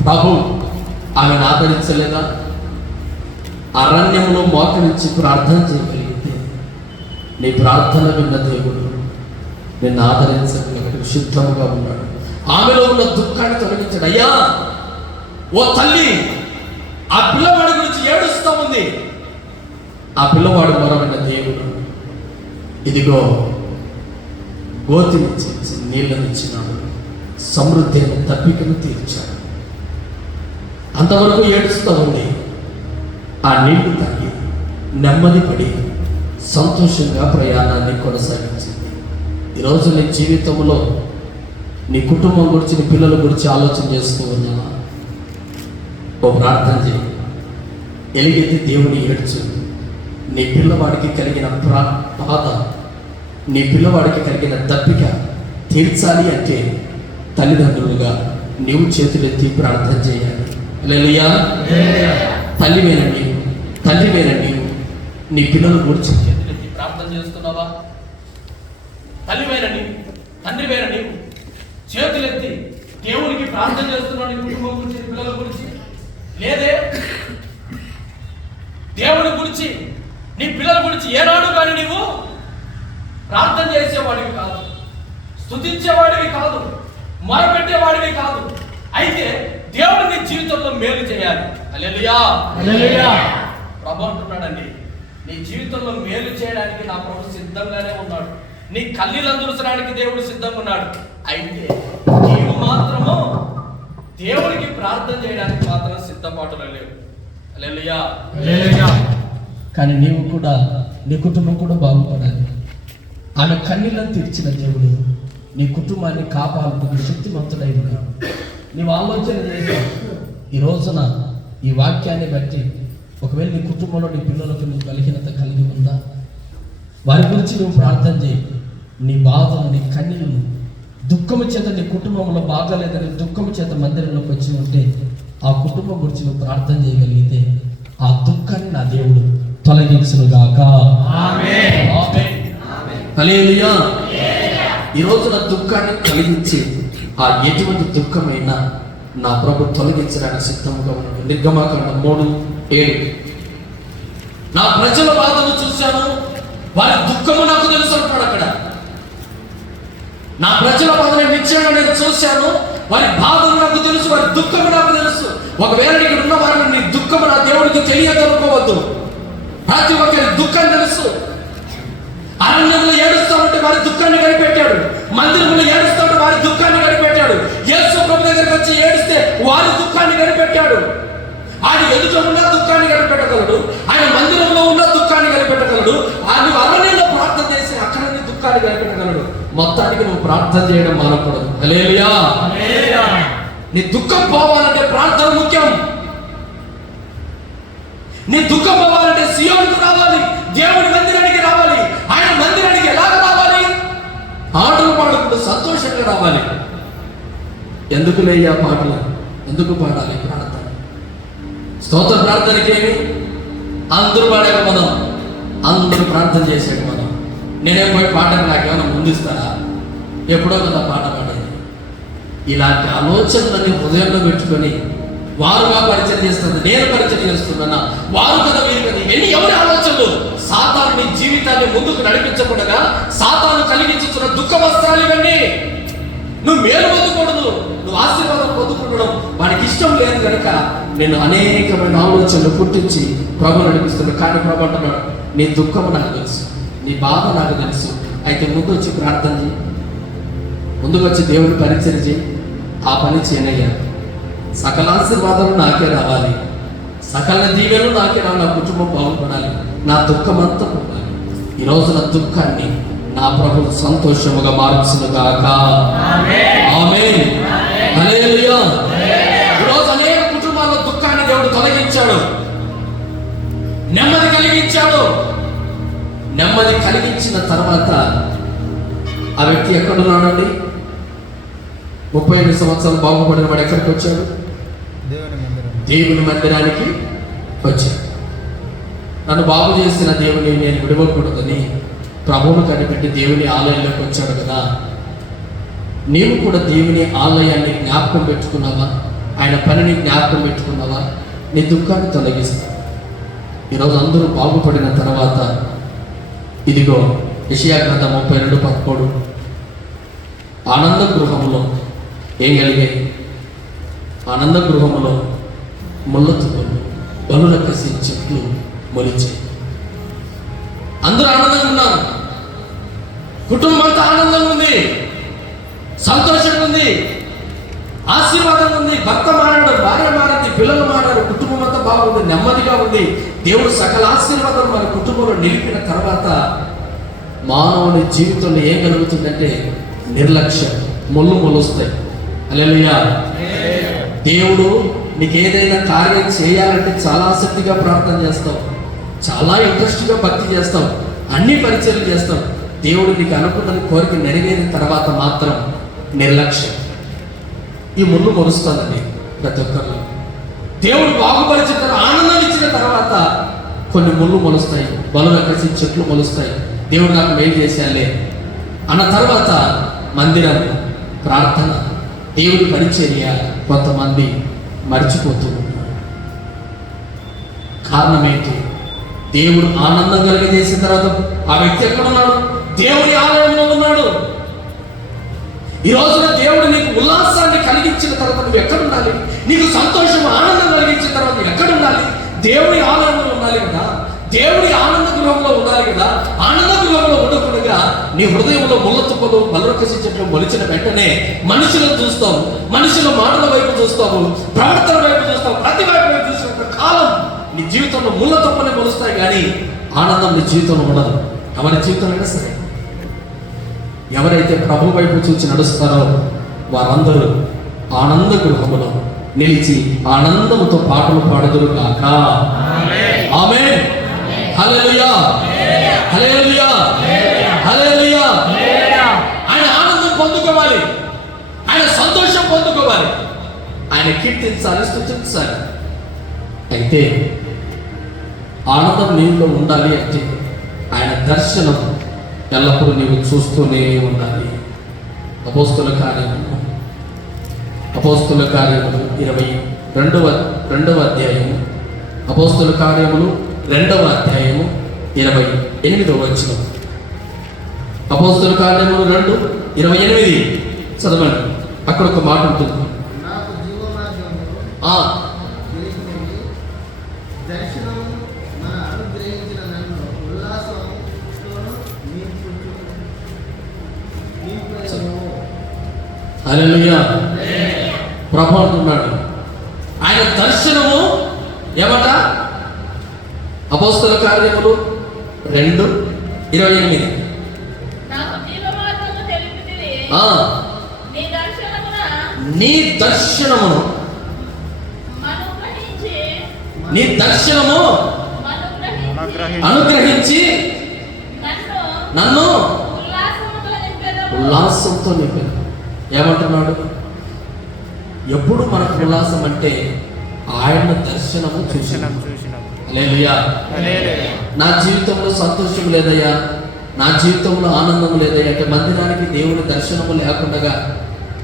ప్రభు ఆమెను ఆదరించలేదా? అరణ్యంలో మోకరించి ప్రార్థన చేయగలిగితే నీ ప్రార్థన విన్న దేవుడు నిన్ను ఆదరించగలిగినట్టు సిద్ధంగా ఉన్నాడు. ఆమెలో ఉన్న దుఃఖాన్ని తొలగించాడు. అయ్యా, ఓ తల్లి ఆ పిల్లవాడి గురించి ఏడుస్తూ ఉంది. ఆ పిల్లవాడు మొరవిన్న దేవుడు ఇదిగో గోతినిచ్చి నీళ్ళను ఇచ్చినాడు, సమృద్ధి అయిన తప్పికను తీర్చాడు. అంతవరకు ఏడుస్తూ ఉంది. ఆ నీళ్లు తాగి నెమ్మది పడి సంతోషంగా ప్రయాణాన్ని కొనసాగించింది. ఈరోజు నీ జీవితంలో నీ కుటుంబం గురించి, నీ పిల్లల గురించి ఆలోచన చేస్తూ ఉన్నావా? ఓ ప్రార్థన చేయి. ఎలుగెత్తి దేవుని ఏడ్చు. నీ పిల్లవాడికి కలిగిన బాధ, నీ పిల్లవాడికి కలిగిన దప్పిక తీర్చాలి అంటే తల్లిదండ్రులుగా నీవు చేతులెత్తి ప్రార్థన చేయాలి. హల్లెలూయా. తల్లివేనా నీవు నీ పిల్లల గురించి చేతులెత్తి ప్రార్థన చేస్తున్నావా? తల్లివేనా నీవు, తండ్రివేనా నీవు చేతులెత్తి దేవునికి ప్రార్థన చేస్తున్నావు నీ కుటుంబం గురించి, నీ పిల్లల గురించి? లేదే. దేవుని గురించి, నీ పిల్లల గురించి ఏనాడు కానీ నీవు ప్రార్థన చేసేవాడివి కాదు, స్తుతించేవాడివి కాదు, మొరపెట్టేవాడివి కాదు. అయితే దేవుడు నీ జీవితంలో మేలు చేయాలి. హల్లెలూయా. హల్లెలూయా. ప్రభు అంటున్నాడండి, నీ జీవితంలో మేలు చేయడానికి నా ప్రభు సిద్ధంగానే ఉన్నాడు. నీ కన్నీళ్లను తుడచడానికి దేవుడు సిద్ధంగా ఉన్నాడు. అయితే నీవు మాత్రము దేవుడికి ప్రార్థన చేయడానికి మాత్రం సిద్ధపాటులో లేవు. హల్లెలూయా. హల్లెలూయా. కానీ నీవు కూడా నీ కుటుంబం కూడా బాగుపడాలి. ఆమె కన్నీళ్ళను తీర్చిన దేవుడు నీ కుటుంబాన్ని కాపాడుతున్న శక్తిమంతుడై ఉన్నాడు. నీవు ఆలోచన చేశావు ఈ రోజున ఈ వాక్యాన్ని బట్టి, ఒకవేళ నీ కుటుంబంలో నీ పిల్లలకు నీ బలహీనత కలిగి ఉందా, వారి గురించి నువ్వు ప్రార్థన చేయి. నీ బాధలు, నీ కన్నీళ్ళు, దుఃఖము చేత నీ కుటుంబంలో బాగాలేదని దుఃఖము చేత మందిరంలోకి వచ్చి ఉంటే ఆ కుటుంబం గురించి నువ్వు ప్రార్థన చేయగలిగితే ఆ దుఃఖాన్ని నా దేవుడు తొలగించునుగాక. హల్లెలూయా. ఈ రోజు నా దుఃఖాన్ని కలిగించి ఆ ఎటువంటి దుఃఖమైనా నా ప్రభు తొలగించడానికి సిద్ధంగా ఉన్నాడు. నిర్గమాకాండం 3:7. నా ప్రజల బాధను చూశాను, వారి దుఃఖము నాకు తెలుసు అంటాడు అక్కడ. నా ప్రజల బాధను నిశ్చయంగా నేను చూశాను, వారి బాధలు నాకు తెలుసు, వారి దుఃఖము నాకు తెలుసు. ఒకవేళ ఇక్కడ ఉన్న వారిని నీ దుఃఖము నా దేవుడికి తెలియదనుకోవద్దు. ప్రతి ఒక్కరి దుఃఖం తెలుసు. అరణ్యంలో ఏడుస్తూ ఉంటే వారి దుఃఖాన్ని కనిపెట్టాడు, మందిరంలో ఏడుస్తూ ఉంటే వారి దుఃఖాన్ని కనిపెట్టాడు, యేసు ప్రభు దగ్గరికి వచ్చి ఏడిస్తే వారి దుఃఖాన్ని కనిపెట్టాడు. ఆయన ఎదుట ఉన్న దుఃఖాన్ని కనిపెట్టగలడు, ఆయన మందిరంలో ఉన్న దుఃఖాన్ని కనిపెట్టగలడు, ఆయన అరణ్యంలో ప్రార్థన చేసి అక్కడ నీ దుఃఖాన్ని కనిపెట్టగలడు. మొత్తానికి నువ్వు ప్రార్థన చేయడం మానకూడదు. హల్లెలూయా. నీ దుఃఖం పోవాలంటే ప్రార్థన ముఖ్యం. నీ దుఃఖం పోవాలంటే సియోనుకు రావాలి, దేవుడి మందిరానికి రావాలి. ఆయన మందిరానికి ఎలాగ రావాలి? ఆటలు పాడకుండా సంతోషంగా రావాలి. ఎందుకు లేయ్యా పాటలు? ఎందుకు పాడాలి ప్రార్థన? స్తోత్ర ప్రార్థనకి ఏమి? అందరూ పాడాక మనం, అందరూ ప్రార్థన చేసాక మనం. నేనేం పోయి పాటలు నాకేమైనా ముందిస్తారా? ఎప్పుడో కదా పాట పాడేది. ఇలాంటి ఆలోచనలని హృదయంలో పెట్టుకొని వారుగా పరిచయం చేస్తుంది, నేను పరిచయం చేస్తున్నా, వారు కదా వీరు కదా, ఎన్ని ఎవరి ఆలోచనలు? సాతాను నీ జీవితాన్ని ముందుకు నడిపించకుండా సాతాను కలిగించుతున్న దుఃఖ వస్త్రాలు ఇవన్నీ. నువ్వు మేలు పొందకూడదు, నువ్వు ఆశీర్వాదం పొందుకుండడం వాడికి ఇష్టం లేదు కనుక నేను అనేకమైన ఆలోచనలు పుట్టించి ప్రభు నడిపిస్తున్నాడు. కానీ ప్రభు అంటున్నాడు, నీ దుఃఖం నాకు తెలుసు, నీ బాధ నాకు తెలుసు. అయితే ముందు వచ్చి ప్రార్థన చేయి, ముందుకు వచ్చి దేవుని పరిచయం చేయి. ఆ పని చేయనయ్యా, సకల ఆశీర్వాదాలు నాకే రావాలి, సకల దీవెనలు నాకే రావాలి, నా కుటుంబం బాగుపడాలి, నా దుఃఖం అంతా పోవాలి. ఈరోజు నా దుఃఖాన్ని నా ప్రభు సంతోషముగా మార్చునుగాక. ఆమేన్. హల్లెలూయా. ఈరోజు అనేక కుటుంబాల్లో దుఃఖాన్ని దేవుడు తొలగించాడు, నెమ్మది కలిగించాడు. నెమ్మది కలిగించిన తర్వాత ఆ వ్యక్తి ఎక్కడున్నాడండి? 38 సంవత్సరాలు బాగుపడిన వాడు ఎక్కడికి వచ్చాడు? దేవుని మందిరానికి వచ్చాడు. నన్ను బాగు చేసిన దేవుని నేను విడవకూడదని ప్రభువును కనిపెట్టి దేవుని ఆలయంలోకి వచ్చాడు కదా. నీవు కూడా దేవుని ఆలయాన్ని జ్ఞాపకం పెట్టుకున్నావా? ఆయన పనిని జ్ఞాపకం పెట్టుకున్నావా? నీ దుఃఖాన్ని తొలగిస్తా. ఈరోజు అందరూ బాగుపడిన తర్వాత ఇదిగో యెషయా గ్రంథం 32:13 ఆనంద గృహములో ఏం కలిగాయి? ఆనంద గృహములో ముళ్ళ తుప్పలు, బలుల కసి చెట్లు మొలిచాయి. అందరూ ఆనందంగా ఉన్నారు, కుటుంబం అంతా ఆనందంగా ఉంది, సంతోషంగా ఉంది, ఆశీర్వాదంగా ఉంది. భర్త మారాడు, భార్య మారింది, పిల్లలు మారారు, కుటుంబం అంతా బాగుంది, నెమ్మదిగా ఉంది. దేవుడు సకల ఆశీర్వాదం మన కుటుంబంలో నిలిపిన తర్వాత మానవుని జీవితంలో ఏం కలుగుతుందంటే నిర్లక్ష్యం, ముళ్ళు మొలుస్తాయి. హల్లెలూయా. దేవుడు నీకు ఏదైనా కార్యం చేయాలంటే చాలా ఆసక్తిగా ప్రార్థన చేస్తావు, చాలా ఇంట్రెస్ట్గా భక్తి చేస్తావు, అన్ని పరిచయాలు చేస్తావు. దేవుడు నీకు అనుకున్నది కోరిక నెరవేరిన తర్వాత మాత్రం నిర్లక్ష్యం, ఈ ముళ్ళు మొలుస్తుందండి ప్రతి ఒక్కరు. దేవుడు బాగుపరిచిన తర్వాత, ఆనందం ఇచ్చిన తర్వాత కొన్ని ముళ్ళు మొలుస్తాయి, బలుల కలిసి చెట్లు మొలుస్తాయి. దేవుడు నాకు మేలు చేసేయాలి అన్న తర్వాత మందిరం, ప్రార్థన, దేవుడి పరిచర్య కొంతమంది మర్చిపోతూ ఉన్నారు. కారణం ఏంటి? దేవుడు ఆనందం కలిగజేసిన తర్వాత ఆ వ్యక్తి ఎక్కడున్నాడు? దేవుని ఆలయంలో ఉన్నాడు. ఈ రోజున దేవుడు నీకు ఉల్లాసాన్ని కలిగించిన తర్వాత నువ్వు ఎక్కడుండాలి? నీకు సంతోషం, ఆనందం కలిగించిన తర్వాత నువ్వు ఎక్కడుండాలి? దేవుని ఆలయంలో ఉండాలి కదా, దేవుని ఆనంద గృహంలో ఉండాలి కదా. ఆనంద గృహంలో ఉండకుండా నీ హృదయంలో ముళ్ళ తుప్పలు, బలురకసి చెట్లు మొలిచిన వెంటనే మనుషులను చూస్తావు, మనుషుల మాటల వైపు చూస్తావు, ప్రవర్తన వైపు చూస్తావు, ప్రతి వైపు చూసిన కాలం నీ జీవితంలో ముళ్ళ తుప్పలే మొలుస్తాయి. కానీ ఆనందం నీ జీవితంలో ఉండదు. ఎవరి జీవితంలో సరే, ఎవరైతే ప్రభు వైపు చూచి నడుస్తారో వారందరూ ఆనంద గృహములో నిలిచి ఆనందముతో పాటలు పాడుదురు గాక. ఆమేన్. హల్లెలూయా, హల్లెలూయా, హల్లెలూయా. ఆయన ఆనందం పొందుకోవాలి, ఆయన సంతోషం పొందుకోవాలి, ఆయన కీర్తించాలి, స్తుతించాలి. అయితే ఆనందం నీలో ఉండాలి అంటే ఆయన దర్శనం ఎల్లప్పుడూ నీవు చూస్తూనే ఉండాలి. అపోస్తుల కార్యములు 22వ అధ్యాయము, అపోస్తుల కార్యములు 2వ అధ్యాయము 28వ వచనం. అపోస్తుల కార్యములు 2:28 చదవండి. అక్కడ ఒక మాట ఉంటుంది. నాకు జీవమార్గము తెలిసినది, దర్శనము మన అనుగ్రహించిన నన్ను ఉల్లాసంతోను నింపును. హల్లెలూయా. ప్రభు అంటున్నాడు ఆయన దర్శనము ఏమట? అపోస్తల కార్యములు 2:28. నీ దర్శనము అనుగ్రహించి నన్ను ఉల్లాసంతో నింపాను. ఏమంటున్నాడు? ఎప్పుడు మనకు ఉల్లాసం అంటే ఆయన దర్శనము చూసినప్పుడు. హల్లెలూయా. నా జీవితంలో సంతోషం లేదయ్యా, నా జీవితంలో ఆనందం లేదయ్యా అంటే మందిరానికి దేవుని దర్శనము లేకుండా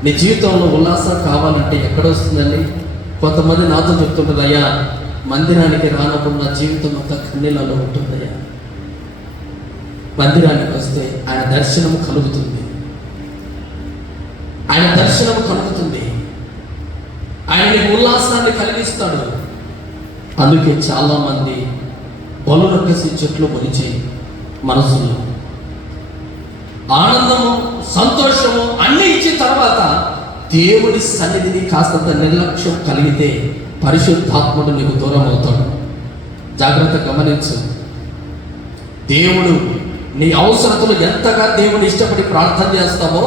నీ జీవితంలో ఉల్లాసం కావాలంటే ఎక్కడ వస్తుందండి? కొంతమంది నాతో చెప్తుంటుంది, అయ్యా మందిరానికి రానప్పుడు నా జీవితం అంతా కన్నీళ్ళలో ఉంటుందయ్యా. మందిరానికి వస్తే ఆయన దర్శనము కలుగుతుంది, ఆయన దర్శనము కలుగుతుంది, ఆయన ఉల్లాసాన్ని కలిగిస్తాడు. అందుకే చాలా మంది బలురక్కసి చెట్లు మొలిచి మనసులో ఆనందము సంతోషము అన్ని ఇచ్చిన తర్వాత దేవుని సన్నిధిని కాస్తంత నిర్లక్ష్యం కలిగితే పరిశుద్ధాత్ముడు నీకు దూరం అవుతాడు. జాగ్రత్త గమనించు. దేవుడు నీ అవసరతలు ఎంతగా దేవుని ఇష్టపడి ప్రార్థన చేస్తావో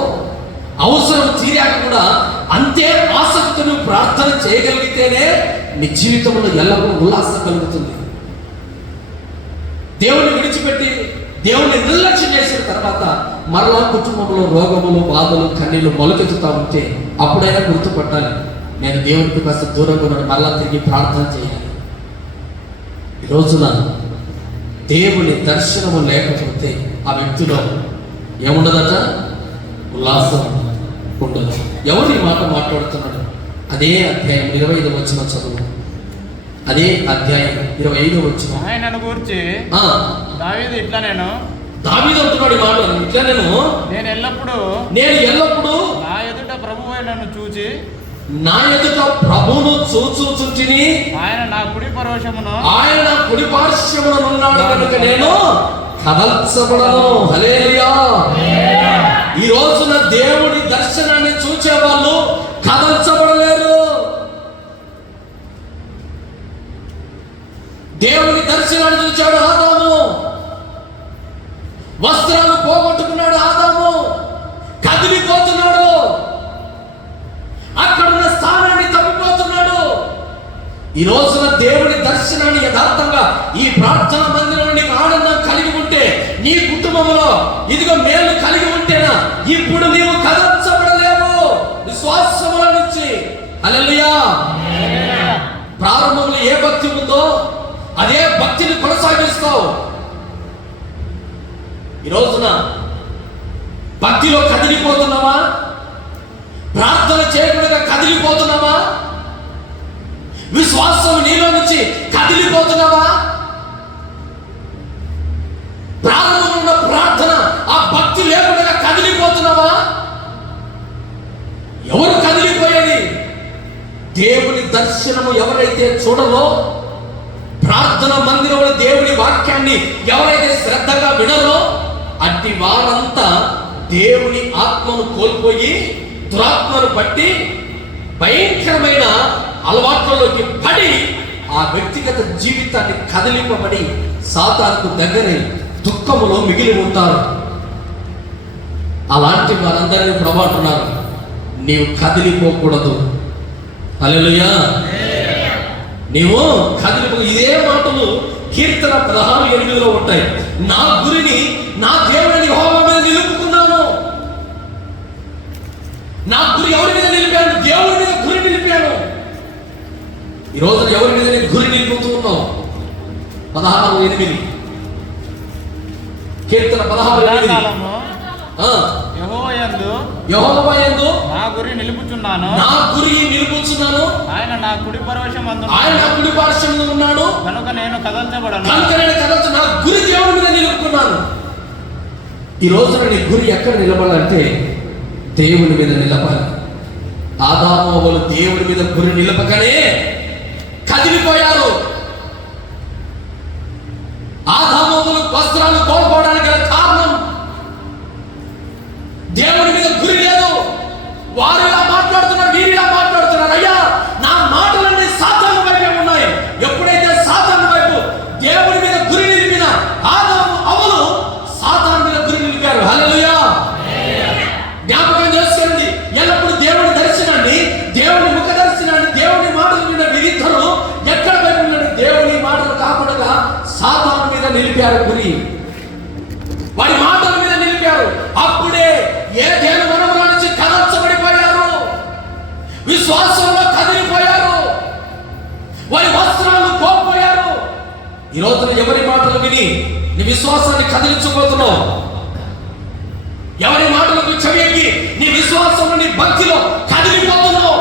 అవసరం తీరాక కూడా అంతే ఆసక్తిని ప్రార్థన చేయగలిగితేనే నీ జీవితంలో ఎల్లప్పుడూ ఉల్లాసం కలుగుతుంది. దేవుని విడిచిపెట్టి దేవుని నిర్లక్ష్యం చేసిన తర్వాత మరలా కుటుంబంలో రోగములు, బాధలు, కన్నీళ్లు మొలకెత్తుతా ఉంటే అప్పుడైనా గుర్తుపట్టాలి, నేను దేవునికి కాస్త దూరంగా ఉన్నాను, మరలా తిరిగి ప్రార్థన చేయాలి. ఈ రోజున దేవుని దర్శనము లేకపోతే ఆ వ్యక్తిలో ఏముండదట? ఉల్లాసం ఉండదు. ఎవరు ఈ మాట మాట్లాడుతున్నాడు? అదే అధ్యాయం 25వ వచనం చదువు. అదే అధ్యాయం 25వ వచనం. ఆయనను గురించి దావీదు ఇట్లా దావీదు అంటున్నాడు ఈ మాట, ఇట్లా నేను ఎల్లప్పుడూ నా ఎదుట ప్రభువే నన్ను చూచి నా ఎదుట ప్రభువును చూచుచుంటిని, ఆయన నా కుడి పార్శ్వమున ఉన్నాడు కనుక నేను కదల్చబడను. హల్లెలూయా. ఈ రోజున దేవుడి దర్శనాన్ని చూచే వాళ్ళు కదల్చబడలేరు. దేవుని దర్శనాన్ని చూచాడు ఆదాము, వస్త్రాలు పోగొట్టుకున్నాడు ఆదాము, కదిలిపోతున్నాడు, అక్కడున్న స్థానాన్ని తప్పిపోతున్నాడు. ఈ రోజున దేవుని దర్శనాన్ని యథార్థంగా ఈ ప్రార్థన మందిరంలో నీకు ఆనందం కలిగి ఉంటే, నీ కుటుంబంలో ఇదిగో మేలు కలిగి ఉంటేనా ఇప్పుడు నీవు కదల్చబడలేవు విశ్వాసముల నుంచి. హల్లెలూయా. ప్రారంభంలో ఏ భక్తి ఉందో అదే భక్తిని కొనసాగిస్తావు. ఈ రోజున భక్తిలో కదిలిపోతున్నావా? ప్రార్థన చేయకుండా కదిలిపోతున్నావా? విశ్వాసం నీలో నుంచి కదిలిపోతున్నావా? ప్రారంభంలో ఉన్న ప్రార్థన ఆ భక్తి లేకుండా కదిలిపోతున్నావా? ఎవరు కదిలిపోయేది? దేవుని దర్శనము ఎవరైతే చూడరో, ప్రార్థన మందిరంలో దేవుని వాక్యాన్ని ఎవరైతే శ్రద్ధగా వినరో అట్టి వారంతా దేవుని ఆత్మను కోల్పోయి దురాత్మను బట్టి భయంకరమైన అలవాట్లలోకి పడి ఆ వ్యక్తిగత జీవితాన్ని కదిలింపబడి సాతానుకు దగ్గరై దుఃఖములో మిగిలి ఉంటారు. అలాంటి వారందరినీ ప్రభు అంటున్నారు, నీవు కదిలిపోకూడదు. హల్లెలూయా. నీవు కదిలిపో. ఇదే మాటలు కీర్తన 16:8 ఉంటాయి. నా గురిని నా దేవుని యెహోవా మీద నిలుపుకున్నాను. నా గురి ఎవరి మీద నిలిపాను? దేవుడి మీద గురి నిలిపాను. ఈ రోజు ఎవరి మీద నేను గురి నిలుపుతూ ఉన్నావు? 16:8 కీర్తన 16:8. యెహోవా యందు నా గురి నిలుపుచున్నాను. ఆయన నా కుడి పార్శ్వమందు ఉన్నాడు కనుక నేను కదల్చబడను. నా గురి దేవుడి మీద నిలుపుకున్నాను. ఈ రోజున నీ గురి ఎక్కడ నిలబడాలంటే దేవుని మీద నిలబడాలి. ఆదాము అవ్వలు దేవుడి మీద గురి నిలపకనే కదిలిపోయారు. ఆదాము అవ్వలు వస్త్రాలు కోల్పోవడానికి గల కారణం దేవుడి మీద గురి లేదు. వారు ఇలా మాట్లాడుతున్నారు, వీరు ఇలా మాట్లాడుతున్నారు. అయ్యా, నా మాటలన్నీ సాతాను వైపే ఉన్నాయి. ఎప్పుడైతే సాతాను వైపు దేవుడి మీద గురి నిలిపిన ఆదాము అవ్వలు సాతాను మీద గురి నిలిపారు. హల్లెలూయా. జ్ఞాపకం చేసుకోండి, ఎల్లప్పుడు దేవుడి దర్శనాన్ని, దేవుడి ముఖ దర్శనాన్ని, దేవుడి మాటలు విన్న వీరిద్దరూ ఎక్కడ వైపు ఉన్నాడు? దేవుడి మాటలు కాకుండా సాతాను మీద నిలిపారు గురి. వాడి మాటల మీద నిలిపారు. అప్పుడే ఏదెను వనముల నుంచి కదల్చబడిపోయారు. విశ్వాసంలో కదిలిపోయారు. వారి వస్త్రాలు కోల్పోయారు. ఈ రోజున ఎవరి మాటలు విని నీ విశ్వాసాన్ని కదిలించబోతున్నావు? ఎవరి మాటలకు చెవికి నీ విశ్వాసంలో, నీ భక్తిలో కదిలిపోతున్నావు?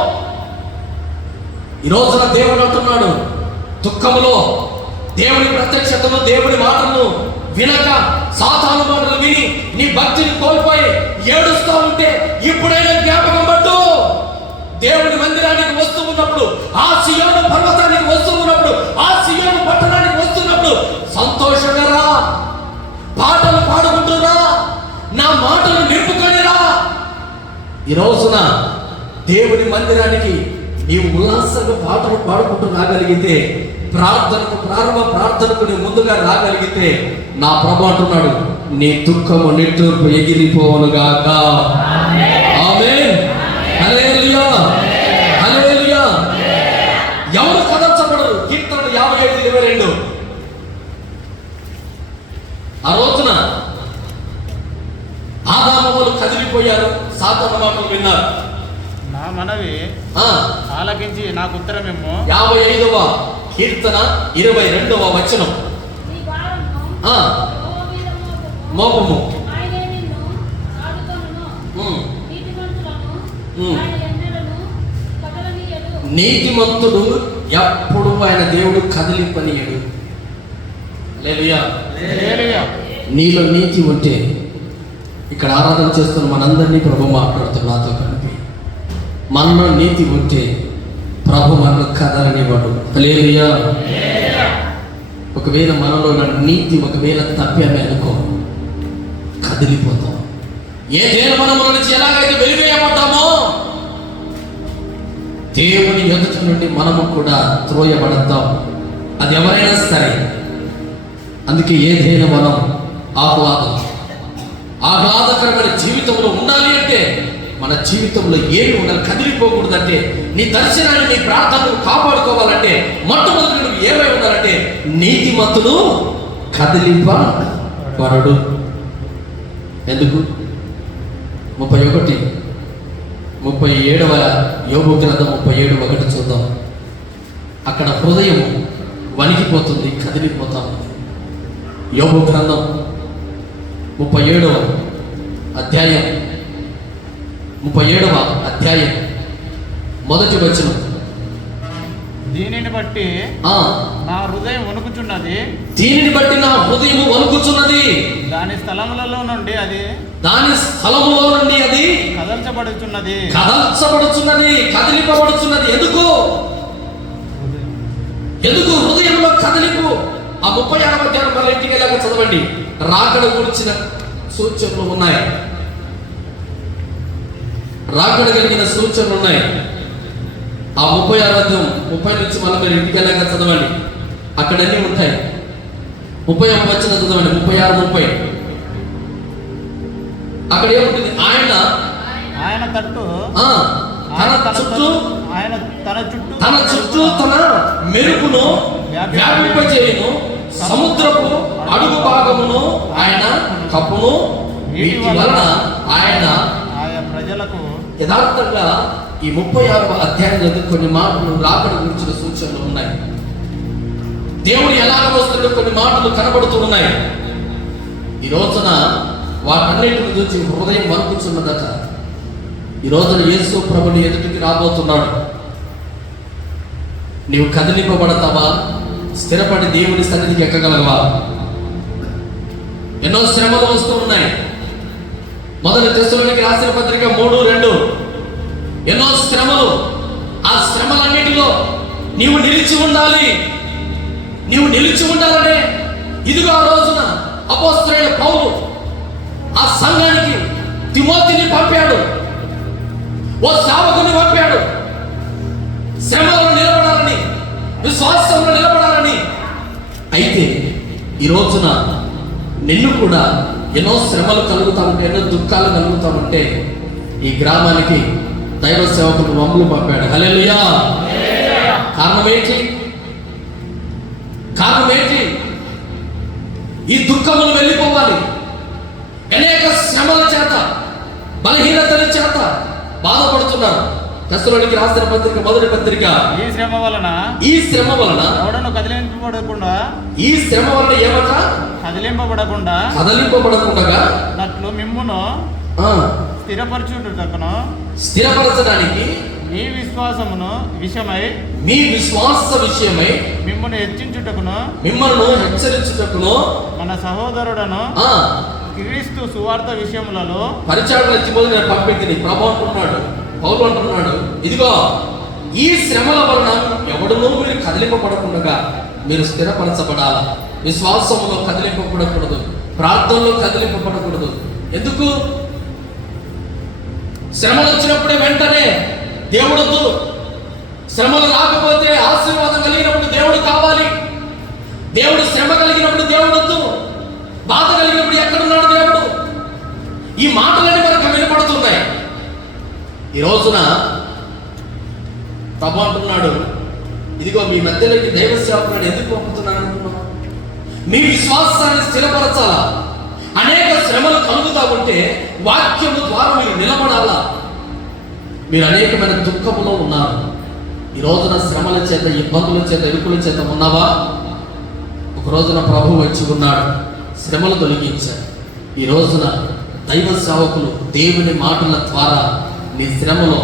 ఈ రోజున దేవుడు అంటున్నాడు, దుఃఖములో దేవుని ప్రత్యక్షతను, దేవుని మాటలను వినక సాతాను మాటలు విని నీ భక్తిని కోల్పోయి ఏడుస్తూ ఉంటే ఇప్పుడైనా జ్ఞాపకం పట్టు. దేవుని మందిరానికి వస్తూ ఉన్నప్పుడు, ఆ సియోను పర్వతానికి వస్తూ ఉన్నప్పుడు, ఆ సియోను పట్టణానికి వస్తున్నప్పుడు సంతోషంగా రా, పాటలు పాడుకుంటురా, నా మాటలు నింపుకొనిరా. ఈ రోజున దేవుని మందిరానికి నీవు ఉల్లాసంగా పాటలు పాడుకుంటూ రాగలిగితే, ప్రారంభ ప్రార్థనకు నీ ముందుగా రాగలిగితే, నా ప్రభు అంటున్నాడు, నీ దుఃఖము నిట్టూర్పు ఎగిరిపోవునుగాక. ఆమేన్. హల్లెలూయా. హల్లెలూయా. ఎవరు కదల్చబడరు? కీర్తన 55:22. ఆ రోజున ఆదాము కదిలిపోయారు, సాతాను మాటలు విన్నారు. నా మనవి ఆలకించి నాకు ఉత్తరమేమో. 55వ కీర్తన 22వ వచనం. మోపము. నీతిమంతుడు ఎప్పుడు ఆయన దేవుడు కదిలిపనీయడు. హల్లెలూయా. నీలో నీతి ఉంటే, ఇక్కడ ఆరాధన చేస్తున్న మనందరినీ ప్రభు మాట్లాడుతున్న నాతో కలిపి, మనలో నీతి ఉంటే ప్రభు మనల్ని కదలనివ్వడు. హల్లెలూయా. ఒకవేళ మనలో నీతి ఒకవేళ తప్పామే అనుకో, కదిలిపోతాం. ఏదైనా మనం మన నుంచి ఎలాగైతే వెలివేయబడ్డామో, దేవుని ఎదుట నుండి మనము కూడా త్రోయబడతాం. అది ఎవరైనా సరే. అందుకే ఏదైనా మనం ఆహ్లాదకరమైన జీవితంలో ఉండాలి అంటే, మన జీవితంలో ఏమి ఉండాలి? కదిలిపోకూడదంటే, నీ దర్శనాన్ని, నీ ప్రార్థనను కాపాడుకోవాలంటే మొట్టమొదటి నువ్వు ఏమై ఉండాలంటే, నీతిమంతుడు కదిలింపబడడు. ఎందుకు? 37వ యోబు గ్రంథం 37:1 చూద్దాం. అక్కడ హృదయం వణికిపోతుంది, కదిలిపోతాం. యోబు గ్రంథం 37వ అధ్యాయం 1వ వచనం. దీనిని బట్టి నా హృదయం వణుకుచున్నది. దీనిని బట్టి నా హృదయం వణుకుచున్నది. దాని స్థలములలో నుండి అది కదల్చబడుచున్నది. కదిలిపబడుచున్నది. ఎందుకు హృదయంలో కదిలిపు? ఆ 36వ అధ్యాయం మళ్ళీ ఇంటికి వెళ్ళాక చదవండి. రాకడ గురించిన సూచనలు ఉన్నాయి, రాకడ కలిగిన సూచనలు ఉన్నాయి. ఆ 36వ అధ్యాయం 30 నుంచి మళ్ళీ మీరు ఇంటికి వెళ్ళాక చదవండి. అక్కడన్నీ ఉంటాయి. 31 వచనం చదవండి. 36, 30. అక్కడ ఏముంటుంది? ఆయన తట్టు తన చుట్టూ తన మెరుపును వ్యాపింపజేయును, సముద్రపు అడుగు భాగమును ఆయన కప్పును. వీటి వలన ఆయన ప్రజలకు యథార్థంగా ఈ 36వ అధ్యాయం చదివి కొన్ని మాటలు రాకడ గురించిన సూచనలు ఉన్నాయి. దేవుడు ఎలాగ వస్తుందో కొన్ని మాటలు కనబడుతూ ఉన్నాయి. ఈ రోజున వాటన్నిటిని చూసి హృదయం వణుకుతున్నదట. ఈ రోజున యేసు ప్రభుని ఎదుటికి రాబోతున్నాడు. నీవు కదిలింపబడతావా? స్థిరపడి దేవుని సన్నిధికి ఎక్కగలవా? ఎన్నో శ్రమలు వస్తూ ఉన్నాయి. మొదటి తెస్సలోనికి రాసిన పత్రిక 3:2. ఎన్నో శ్రమలు. ఆ శ్రమలన్నిటిలో నీవు నిలిచి ఉండాలి. నీవు నిలిచి ఉండాలనే ఇదిగో ఆ రోజున అపోస్తలుడైన పౌలు ఆ సంఘానికి తిమోతిని పంపాడు, ఓ సేవకుని పంపాడు. శ్రమలో నిలబడాలని, విశ్వాసంలో నిలబడాలని. అయితే ఈ రోజున నిన్ను కూడా ఎన్నో శ్రమలు కలుగుతా ఉంటే, ఎన్నో దుఃఖాలు కలుగుతా ఉంటే ఈ గ్రామానికి దైవ సేవకుడు మమ్మల్ని పంపాడు. హల్లెలూయా. కారణం ఏంటి? ఈ దుఃఖములు వెళ్ళిపోవాలి. అనేక శ్రమల చేత, బలహీనతల చేత బాధపడుతున్నారు. తెస్సలోనికి రాసిన పత్రిక మొదటి పత్రిక. ఈ శ్రమ వలన ఎవడను కదిలింపబడకుండా, ఈ శ్రమ వలన ఏమట? కదిలింపబడకుండా నట్లు మిమ్మును స్థిరపరచడానికి మీ విశ్వాస విషయమై మిమ్మల్ని హెచ్చించుటకును, మిమ్మల్ని హెచ్చరించుటకును మన సహోదరుడను క్రీస్తు సువార్త విషయములలో పరిచారణ తిమోతిని పంపింది. ప్రభు అంటున్నాడు, పౌలు అంటున్నాడు, ఇదిగో ఈ శ్రమల వలన ఎవడనూ మీరు కదిలింపబడకుండా మీరు స్థిరపరచబడాలి. విశ్వాసంలో కదిలింపబడకూడదు, ప్రార్థనలో కదిలింపబడకూడదు. ఎందుకు? శ్రమలు వచ్చినప్పుడే వెంటనే దేవుడొద్దు. శ్రమలు రాకపోతే ఆశీర్వాదం కలిగినప్పుడు దేవుడు కావాలి. దేవుడు శ్రమ కలిగినప్పుడు దేవుడొద్దు. బాధ కలిగినప్పుడు ఎక్కడున్నాడు దేవుడు? ఈ మాటలన్నీ మనకు వినపడుతున్నాయి. ఈ రోజున ప్రభు అంటున్నాడు, ఇదిగో మీ మధ్యలోకి దైవ సేవకులను ఎందుకు పంపుతున్నాను అనుకున్నాను? మీ విశ్వాసాన్ని స్థిరపరచాలా. అనేక శ్రమలు కలుగుతా ఉంటే వాక్యము ద్వారా మీరు నిలబడాలా. మీరు అనేకమైన దుఃఖములో ఉన్నారు. ఈ రోజున శ్రమల చేత, ఇబ్బందుల చేత, ఇరుకుల చేత ఉన్నావా? ఒక రోజున ప్రభు వచ్చి ఉన్నాడు, శ్రమలు తొలగించాడు. ఈ రోజున దైవ సేవకులు దేవుని మాటల ద్వారా నీ శ్రమలో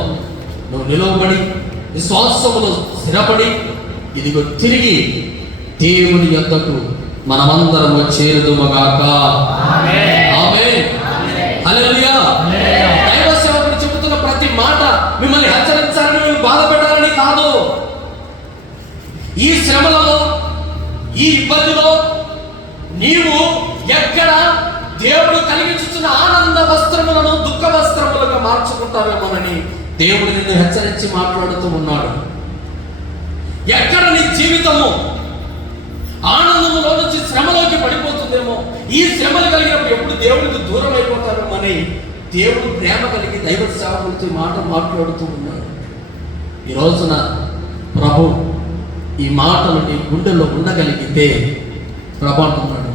నువ్వు నిలవబడి, విశ్వాసములో స్థిరపడి, ఇదిగో తిరిగి దేవుని యొద్దకు మనమందరము చేరుదుమగాక. ఆమేన్. హల్లెలూయా. దైవ సేవకుడు చెబుతున్న ప్రతి మాట మిమ్మల్ని హెచ్చరించాలని, మిమ్మల్ని బాధ పెట్టాలని కాదు. ఈ శ్రమలలో, ఈ ఇబ్బందిలో నీవు ఎక్కడ దేవుడు కలిగించుతున్న ఆనంద వస్త్రములను దుఃఖ వస్త్రములుగా మార్చుకుంటావేమోనని దేవుడు నిన్ను హెచ్చరించి మాట్లాడుతూ ఉన్నాడు. ఎక్కడ నీ జీవితము ఆనందములో నుంచి శ్రమలోకి పడిపోతుందేమో, ఈ శ్రమలు కలిగినప్పుడు ఎప్పుడు దేవుడికి దూరం అయిపోతారేమో అని దేవుడు ప్రేమ కలిగి దైవ సేవకులతో మాట మాట్లాడుతూ ఉన్నాడు. ఈ రోజున ప్రభు ఈ మాటలు నీ గుండెలో ఉండగలిగితే ప్రభు అంటున్నాడు,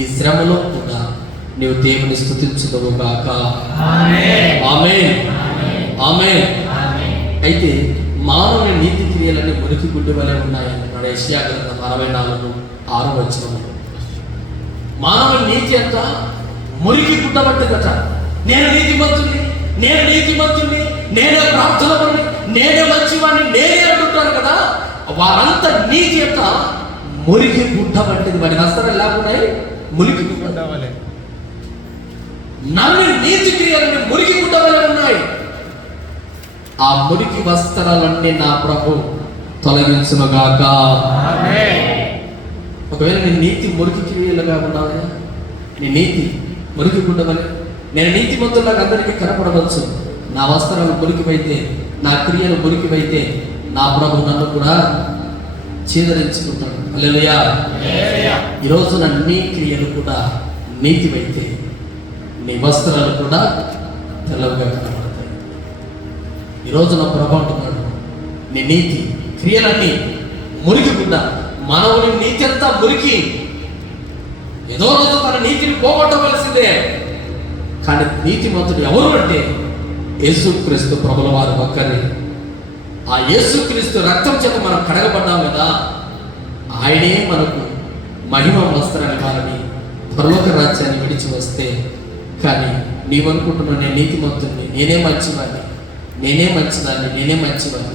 ఈ శ్రమలో కూడా నీవు దేవుని స్తుతించుదువు గాక. ఆమేన్. ఆమేన్. అయితే మానవుని నీతి క్రియలన్నీ మురికి గుడ్డి వలె ఉన్నాయన్నాడు యెషయా గ్రంథం 64:6. మానవుని నీతి అంతా మురికి గుడ్డ పట్టిందట. నేను నీతిమంతుని, నేనే ప్రార్థనపరుని, నేనే మంచివాడిని, నేనే అంటుంటారు కదా. వారంతా నీతి అంతా మురికి గుడ్డ పట్టింది. వాడి వస్త్రాలు లేకున్నాయి, మురికి గుడ్డ వలె. నన్ను నీతి క్రియలన్నీ మురికి గుడ్డ వలె ఉన్నాయి. ఆ మురికి వస్త్రాలన్నీ నా ప్రభు తొలగించునుగాక. ఒకవేళ నీ నీతి మురికి క్రియలుగా ఉన్నావా? నీ నీతి మురికి గుడ్డవలే. నేను నీతి మంతులకు అందరికీ కనపడవచ్చు. నా వస్త్రాలు మురికివైతే, నా క్రియలు మురికివైతే నా ప్రభు నన్ను కూడా చేదరించుకుంటాడు. హల్లెలూయా. ఈ రోజున నీ క్రియలు కూడా నీతివైతే నీ వస్త్రాలు కూడా తెల్లవిగా కనబడతాయి. ఈ రోజున ప్రభు అంటున్నాడు, నీ నీతి క్రియలన్నీ మురికి కూడా మానవుని నీతి అంతా మురికి. ఏదో రోజు తన నీతిని పోగొట్టవలసిందే. కానీ నీతిమంతుడు ఎవరు అంటే యేసుక్రీస్తు ప్రభుల వారు ఒక్కరే. ఆ యేసుక్రీస్తు రక్తం చేత మనం కడగబడ్డాం కదా, ఆయనే మనకు మహిమ వస్త్రాన్ని ఇవ్వాలని పరలోక రాజ్యాన్ని విడిచి వస్తే, కానీ నీవనుకుంటున్నావు నేను నీతిమంతుడిని, నేనే మంచివాడిని, నేనే మంచివాడిని.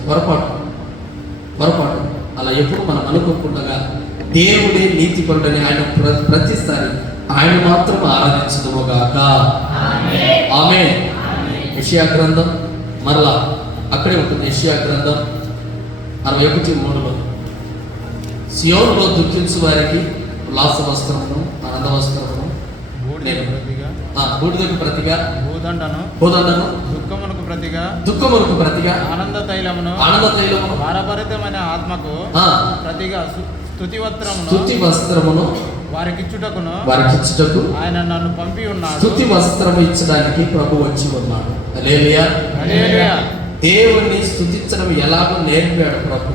పొరపాటు. అలా ఎప్పుడు మనం అనుకోకుండా దేవుడే నీతిపరుడని ఆయన ప్రతిసారి ఆయన మాత్రం ఆరాధించుదుముగాక. ఆమేన్. యెషయా గ్రంథం మరలా అక్కడే ఉంటుంది. యెషయా గ్రంథం 61:3 సియోనులో దుఃఖించు వారికి ఉల్లాస వస్త్రమును ఆనంద వస్త్రమును బూడిదకు ప్రతిగా భూదండను దుఃఖమునకు ప్రతిగా ఆనంద తైలమును భారభరితమైన ఆత్మకు ప్రతిగా స్తుతి వస్త్రమును వారికిచ్చుటకు ఆయన నన్ను పంపి ఉన్నాడు. స్తుతి వస్త్రము ఇచ్చడానికి ప్రభు వచ్చి ఉన్నాడు. హల్లెలూయా. దేవుణ్ణి స్తుతించడం ఎలాగో నేర్పాడు ప్రభు.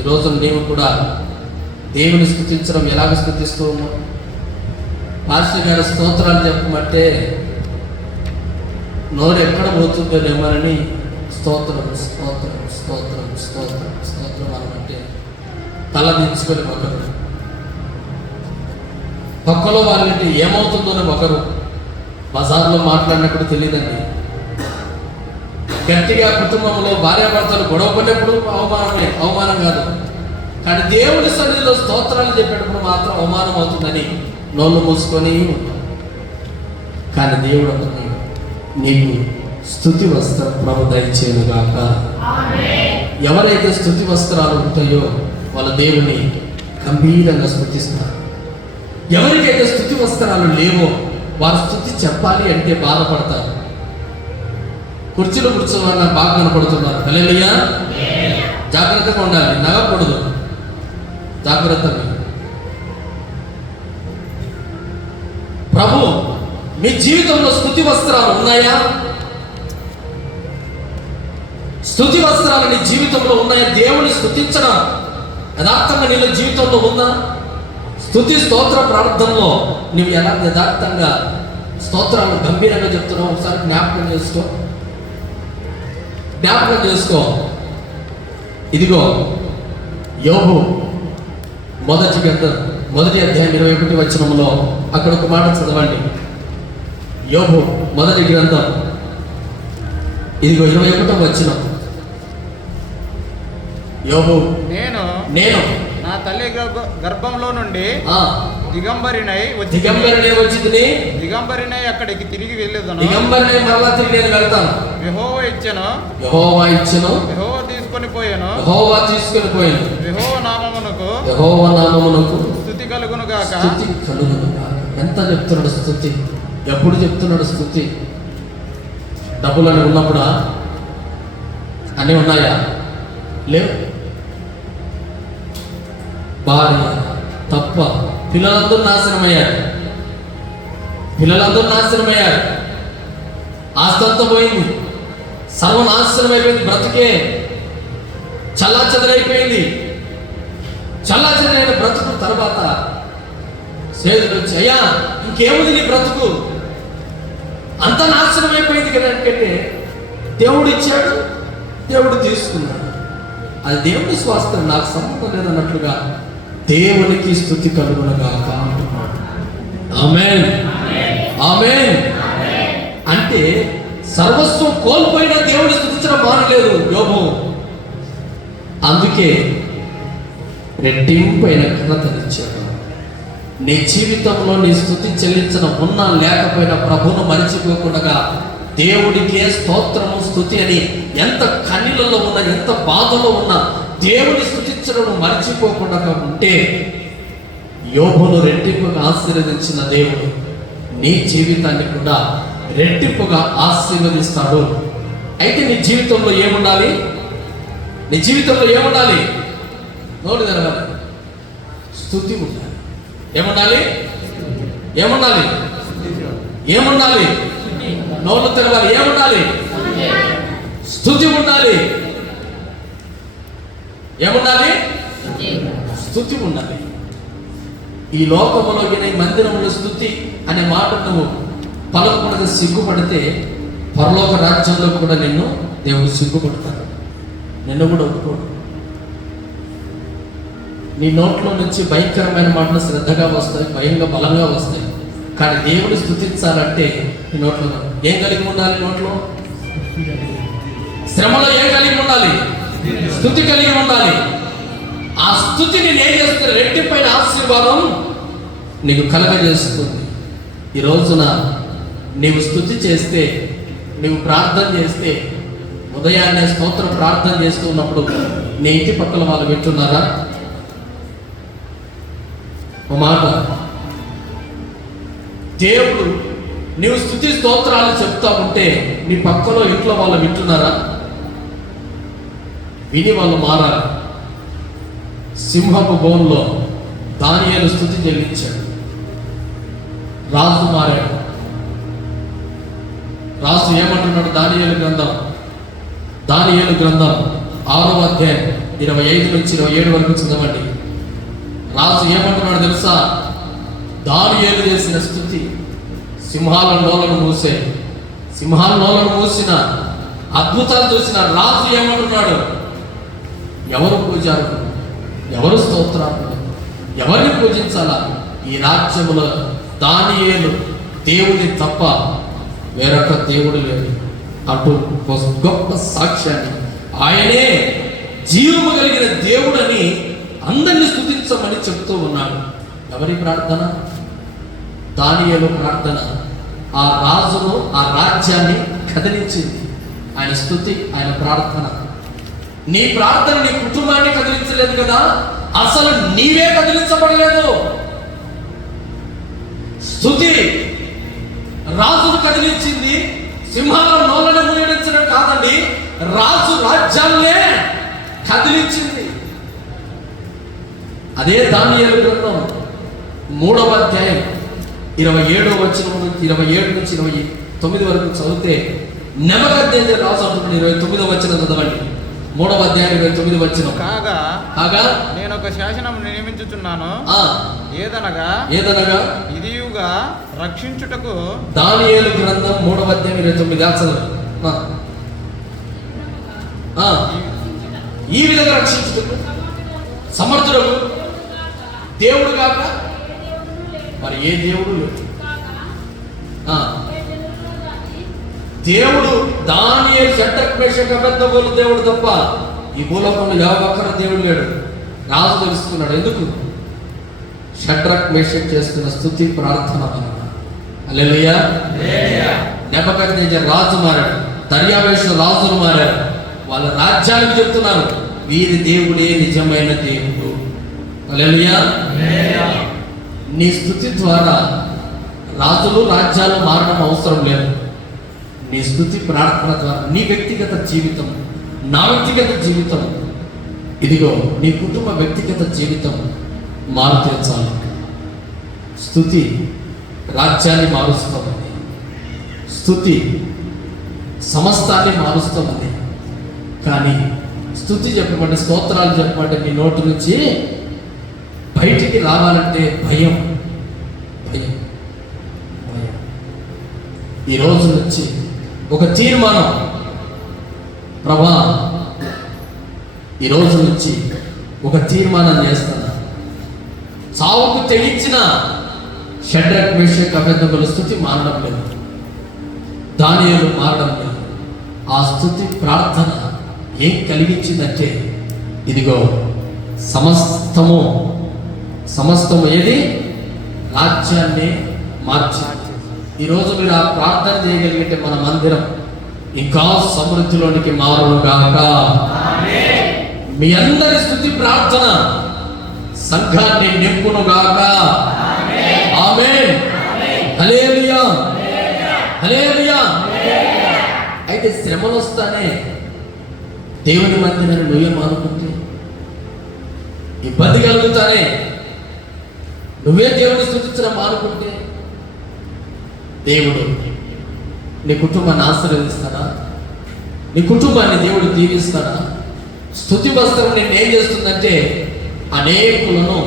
ఈరోజు నీవు కూడా దేవుని స్తుతించడం ఎలాగ స్తుతిస్తూ ఉన్నావు? పాస్టర్ గారు స్తోత్రాలు చెప్పమంటే నోరు ఎక్కడ పోతుందో లేమని స్తోత్రం అనమంటే తల దించుకొని ఒకరు, పక్కలో వాళ్ళంటే ఏమవుతుందోని ఒకరు. బజార్లో మాట్లాడినప్పుడు తెలియదండి. గట్టిగా కుటుంబంలో భార్యాభర్తలు గొడవ పడినప్పుడు అవమానం కాదు. కానీ దేవుని సన్నిధిలో స్తోత్రాలు చెప్పేటప్పుడు మాత్రం అవమానం అవుతుందని నోళ్ళు మూసుకొని ఉన్నాం. కానీ దేవుడు అంటున్నాడు, నీకు స్తుతి వస్త్రం ప్రభు దయచేయుగాక. ఎవరైతే స్తుతి వస్త్రాలు ఉంటాయో వాళ్ళ దేవుని గంభీరంగా స్తుతిస్తారు. ఎవరికైతే స్తుతి వస్త్రాలు లేవో వారు స్తుతి చెప్పాలి అంటే బాధపడతారు. కుర్చీలో కూర్చోవాలని బాగా కనపడుతున్నారు. హల్లెలూయా. జాగ్రత్తగా ఉండాలి, నగకూడదు. జాగ్రత్తగా. ప్రభు మీ జీవితంలో స్తుతి వస్త్రాలు ఉన్నాయా? స్తుతి వస్త్రాలు నీ జీవితంలో ఉన్నాయా? దేవుని స్తుతించడం యథార్థంగా నీళ్ళ జీవితంలో ఉందా? స్తుతి స్తోత్ర ప్రార్థనలో నువ్వు ఎలా యథార్థంగా స్తోత్రాలు గంభీరంగా చెప్తున్నావు? ఒకసారి జ్ఞాపకం చేసుకో. ఇదిగో యోబు మొదటి అధ్యాయం 21 వచనంలో అక్కడ ఒక మాట చదవండి. యోబు మొదటి గ్రంథం ఇదిగో 21 వచనం. యోబు నేను నా తల్లి గర్భంలో నుండి దిగంబరినై అక్కడికి తిరిగి వెళ్ళేదను. మరలా తిరిగి నేను వెళ్తాను. యెహోవా ఇచ్చెను, యెహోవా తీసుకొని పోయాను. యెహోవా నామమునకు స్తుతి కలుగును గాక. ఎంత చెప్తున్నాడు స్తుతి? ఎప్పుడు చెప్తున్నాడు స్తుతి? డబ్బులు అని ఉన్నప్పుడా? అన్నీ ఉన్నాయా? లేవు. భార్య తప్ప పిల్లలందరూ నాశనమయ్యారు. ఆస్తంతా పోయింది, సర్వనాశనం అయిపోయింది. బ్రతుకే చల్లాచెదరైపోయింది. చల్లాచెదరైన బ్రతుకు తర్వాత సేదుడు వచ్చి, అయ్యా ఇంకేముంది నీ బ్రతుకు? అంత నాశనం అయిపోయింది కదా. ఎందుకంటే దేవుడు ఇచ్చాడు, దేవుడు తీసుకున్నాడు. అది దేవుని స్వాస్థ్యం, నాకు సంబంధం లేదన్నట్లుగా దేవునికి స్తుతి కలుగునుగాక అంటున్నాడు. ఆమేన్. అంటే సర్వస్వం కోల్పోయినా దేవుని స్తుతించడం మానలేదు యోబు. అందుకే రెట్టింపైన ఘనతనిచ్చాడు. నీ జీవితంలో నీ స్తుతి చెల్లించడం ఉన్నా లేకపోయినా ప్రభువును మరిచిపోకుండా దేవుడికే స్తోత్రము స్తుతి అని ఎంత కన్నీళ్ళలో ఉన్నా, ఎంత బాధలో ఉన్నా దేవుని స్తుతించడం మర్చిపోకుండా ఉంటే యోబును రెట్టింపుగా ఆశీర్వదించిన దేవుడు నీ జీవితాన్ని కూడా రెట్టింపుగా ఆశీర్వదిస్తాడు. అయితే నీ జీవితంలో ఏముండాలి? నోటి తెరవాలి, స్తుతి ఉండాలి. ఏముండాలి? ఏముండాలి? ఏముండాలి? నోళ్ళు తెరవాలి. ఏముండాలి? స్తుతి ఉండాలి. ఏముండాలి? స్తుతి ఉండాలి. ఈ లోకములో ఈ మందిరంలో స్తుతి అనే మాట నువ్వు పలకకుండా సిగ్గుపడితే పరలోక రాజ్యంలో కూడా నిన్ను దేవుడు సిగ్గుపడతాడు, నిన్ను కూడా ఒప్పుకోడు. నీ నోట్లో నుంచి భయంకరమైన మాటలు శ్రద్ధగా వస్తాయి, భయంగా బలంగా వస్తాయి. కానీ దేవుడు స్తుతించాలంటే నీ నోట్లో ఏం కలిగి ఉండాలి? నోట్లో శ్రమలో ఏం కలిగి ఉండాలి? స్తుతి కలిగి ఉండాలి. ఆ స్తుతిని ఏం చేస్తుంది? రెట్టిపైన ఆశీర్వాదం నీకు కలగజేస్తుంది. ఈ రోజున నీవు స్తుతి చేస్తే, నీవు ప్రార్థన చేస్తే, ఉదయాన్నే స్తోత్రం ప్రార్థన చేస్తూ ఉన్నప్పుడు నీ ఇంటి పక్కల వాళ్ళు వింటున్నారా? ఒక మాట, దేవుడు నీవు స్తుతి స్తోత్రాలు చెప్తా ఉంటే నీ పక్కలో ఇంట్లో వాళ్ళు వింటున్నారా? విని వాళ్ళు మారాలి. సింహపు బోన్లో దానియేలు స్తుతి చెల్లించాడు, రాజు మారాడు. రాజు ఏమంటున్నాడు? దానియేలు గ్రంథం 6వ అధ్యాయం 25 నుంచి 27 వరకు చదవండి. రాజు ఏమంటున్నాడు తెలుసా? దానియేలు చేసిన స్తుతి సింహాల నోలను మూసిన అద్భుతాలు చూసిన రాజు ఏమంటున్నాడు? ఎవరు పూజారులు, ఎవరు స్తోత్రాలు, ఎవరిని పూజించాలా? ఈ రాజ్యములో దానియేలు దేవుని తప్ప వేరొక దేవుడు లేదు. అటు గొప్ప సాక్ష్యాన్ని, ఆయనే జీవము కలిగిన దేవుడని అందరిని స్తుతించమని చెప్తూ ఉన్నాడు. ఎవరి ప్రార్థన? దానియేలు ప్రార్థన ఆ రాజును, ఆ రాజ్యాన్ని కదిలించింది. ఆయన స్తుతి, ఆయన ప్రార్థన. నీ ప్రార్థన నీ కుటుంబాన్ని కదిలించలేదు కదా, అసలు నీవే కదిలించబడలేదు. స్తుతి రాజును కదిలించింది, సింహాల నోలను మూయడించడం కాదండి, రాజు రాజ్యాన్నే కదిలించింది. అదే దానియేలు గ్రంథం 3వ అధ్యాయం 27 నుంచి 29 వరకు చదివితే నెబుకద్నెజరు రాజు అంటున్నాడు. 29వ వచనం చదవండి. 3వ అధ్యాయం 29వ వచనం. కాగా నేను ఒక శాసనం నియమించుచున్నాను, ఏదనగా ఇదియుగా రక్షించుటకు. దానియేలు గ్రంథం 3వ అధ్యాయం 29 ఈ విధంగా రక్షించుటకు సమర్థులకు దేవుడు కాక మరి ఏ దేవుడు లేదు. దేవుడు దానియేలు, షడ్రక్, మేషక్, అబేద్నెగోలు దేవుడు తప్ప ఈ భూలోకంలో ఏ ఒక్కరు దేవుడు లేడు. రాజు తెలుసుకున్నాడు. ఎందుకు? షడ్రక్, మేషక్ చేస్తున్న స్తుతి ప్రార్థన వలన. హల్లెలూయా. నెబుకద్నెజరు రాజు మారాడు, దర్యావేషు రాజులు మారారు. వాళ్ళ రాజ్యానికి చెప్తున్నారు వీరి దేవుడే నిజమైన దేవుడు. హల్లెలూయా. నీ స్తుతి ద్వారా రాజులు, రాజ్యాలు మారడం అవసరం లేదు. నీ స్తుతి ప్రార్థన ద్వారా నీ వ్యక్తిగత జీవితం, నా వ్యక్తిగత జీవితం, ఇదిగో నీ కుటుంబ వ్యక్తిగత జీవితం మారుతే చాలు. స్తుతి రాజ్యాన్ని మారుస్తుంది, స్తుతి సమస్తాన్ని మారుస్తుంది. కానీ స్తుతి చెప్పమంటే, స్తోత్రాలు చెప్పమంటే నీ నోటి నుంచి బయటికి రావాలంటే భయం. ఈ రోజు నుంచి ఒక తీర్మానం, ప్రభా ఈ రోజు నుంచి ఒక తీర్మానం చేస్తాను. చావుకు తెగించిన షడ్రక్, మేషక్, అబేద్నెగోల స్తుతి మారడం లేదు, దానియేలు మారడం లేదు. ఆ స్తుతి ప్రార్థన ఏం కలిగించిందంటే ఇదిగో సమస్తము ఏది? రాజ్యాన్ని మార్చి. ఈరోజు మీరు ఆ ప్రార్థన చేయగలిగితే మన మందిరం ఇంకా సమృద్ధిలోనికి మారును గాక. మీ అందరి స్తుతి ప్రార్థన సంఘాన్ని నింపును గాక. ఆమేన్. హల్లెలూయా. హల్లెలూయా. అయితే శ్రమలు వస్తానే దేవుని మందిరాన్ని నువ్వేం అనుకుంటే ఇబ్బంది కలుగుతానే నువ్వే దేవుని స్తుతించడం మానుకుంటే దేవుడు నీ కుటుంబాన్ని ఆశీర్వదిస్తాడా? నీ కుటుంబాన్ని దేవుడు దీవిస్తాడా? స్తుతి వస్త్రం నేను ఏం చేస్తుందంటే అనేకులను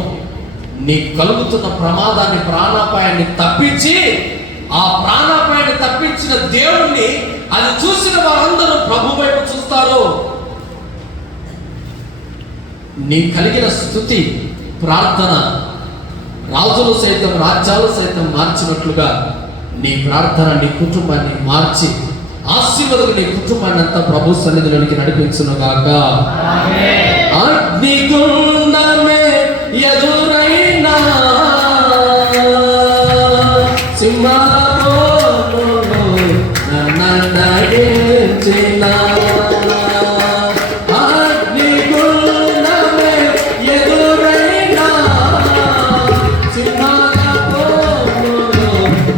నీ కలుగుతున్న ప్రమాదాన్ని, ప్రాణాపాయాన్ని తప్పించి, ఆ ప్రాణాపాయాన్ని తప్పించిన దేవుణ్ణి అది చూసిన వారందరూ ప్రభు వైపు చూస్తారు. నీ కలిగిన స్తుతి ప్రార్థన రాజులు సైతం, రాజ్యాలు సైతం మార్చినట్లుగా నీ ప్రార్థన నీ కుటుంబాన్ని మార్చి ఆశీర్వాదం నీ కుటుంబాన్ని అంతా ప్రభు సన్నిధిలోనికి నడిపించును గాక. అగ్నిగుండమే ఎదురైనా సింహాసనములో నన్ను నడిపించినా, అగ్నిగుండమే ఎదురైనా సింహాసనములో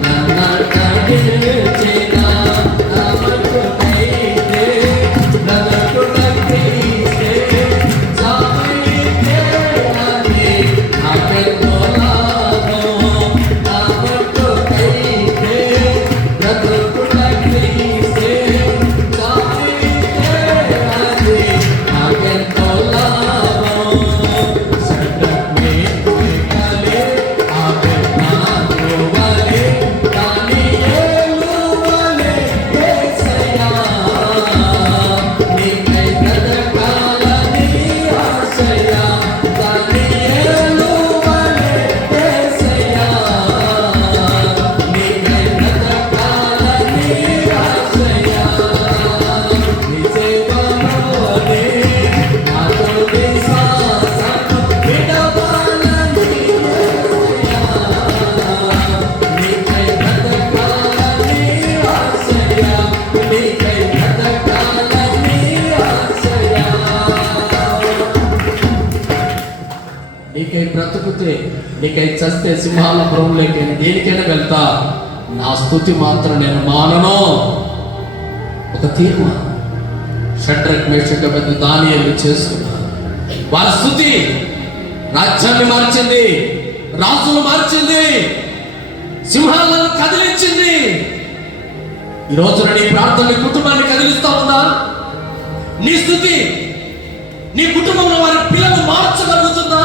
నన్ను నడిపించినా, నమ్మకునైతే బ్రతుకుటకైతే సామైతే అని నాకెంతో లాభం, నమ్మకునైతే బ్రతుకుటకైతే సామైతే అని నాకెంతో లాభం. సడమే కలే ఆబెనాలోవలే దానియేలువలే యేసయ్యా, నీకై బ్రతకాలని ఆశయా, దానియేలువలే యేసయ్యా, నీకై బ్రతకాలని ఆశయా, నీ సేవలోనే నాతో విశ్వాసము విడవాలని యేసయ్యా, నీకై బ్రతకాలని ఆశయా, నీకై బ్రతకాలని ఆశయా. నీకై బ్రతుకుతే, నీకై చస్తే సింహాలపురంలోకి దేనికైనా వెళ్తా, నా స్తుతి మాత్రం నేను మానను. ఒక తీర్మానం షడ్రక్, మేషక్, అబేద్నెగో, దానియేలు చేసుకున్నారు. వారి స్తుతి రాజ్యాన్ని మార్చింది, రాజును మార్చింది, సింహాలను కదిలించింది. ఈ రోజున నీ ప్రార్థన నీ కుటుంబాన్ని కదిలిస్తా ఉందా? నీ స్తుతి నీ కుటుంబంలో వారి పిల్లలను మార్చగలుగుతుందా?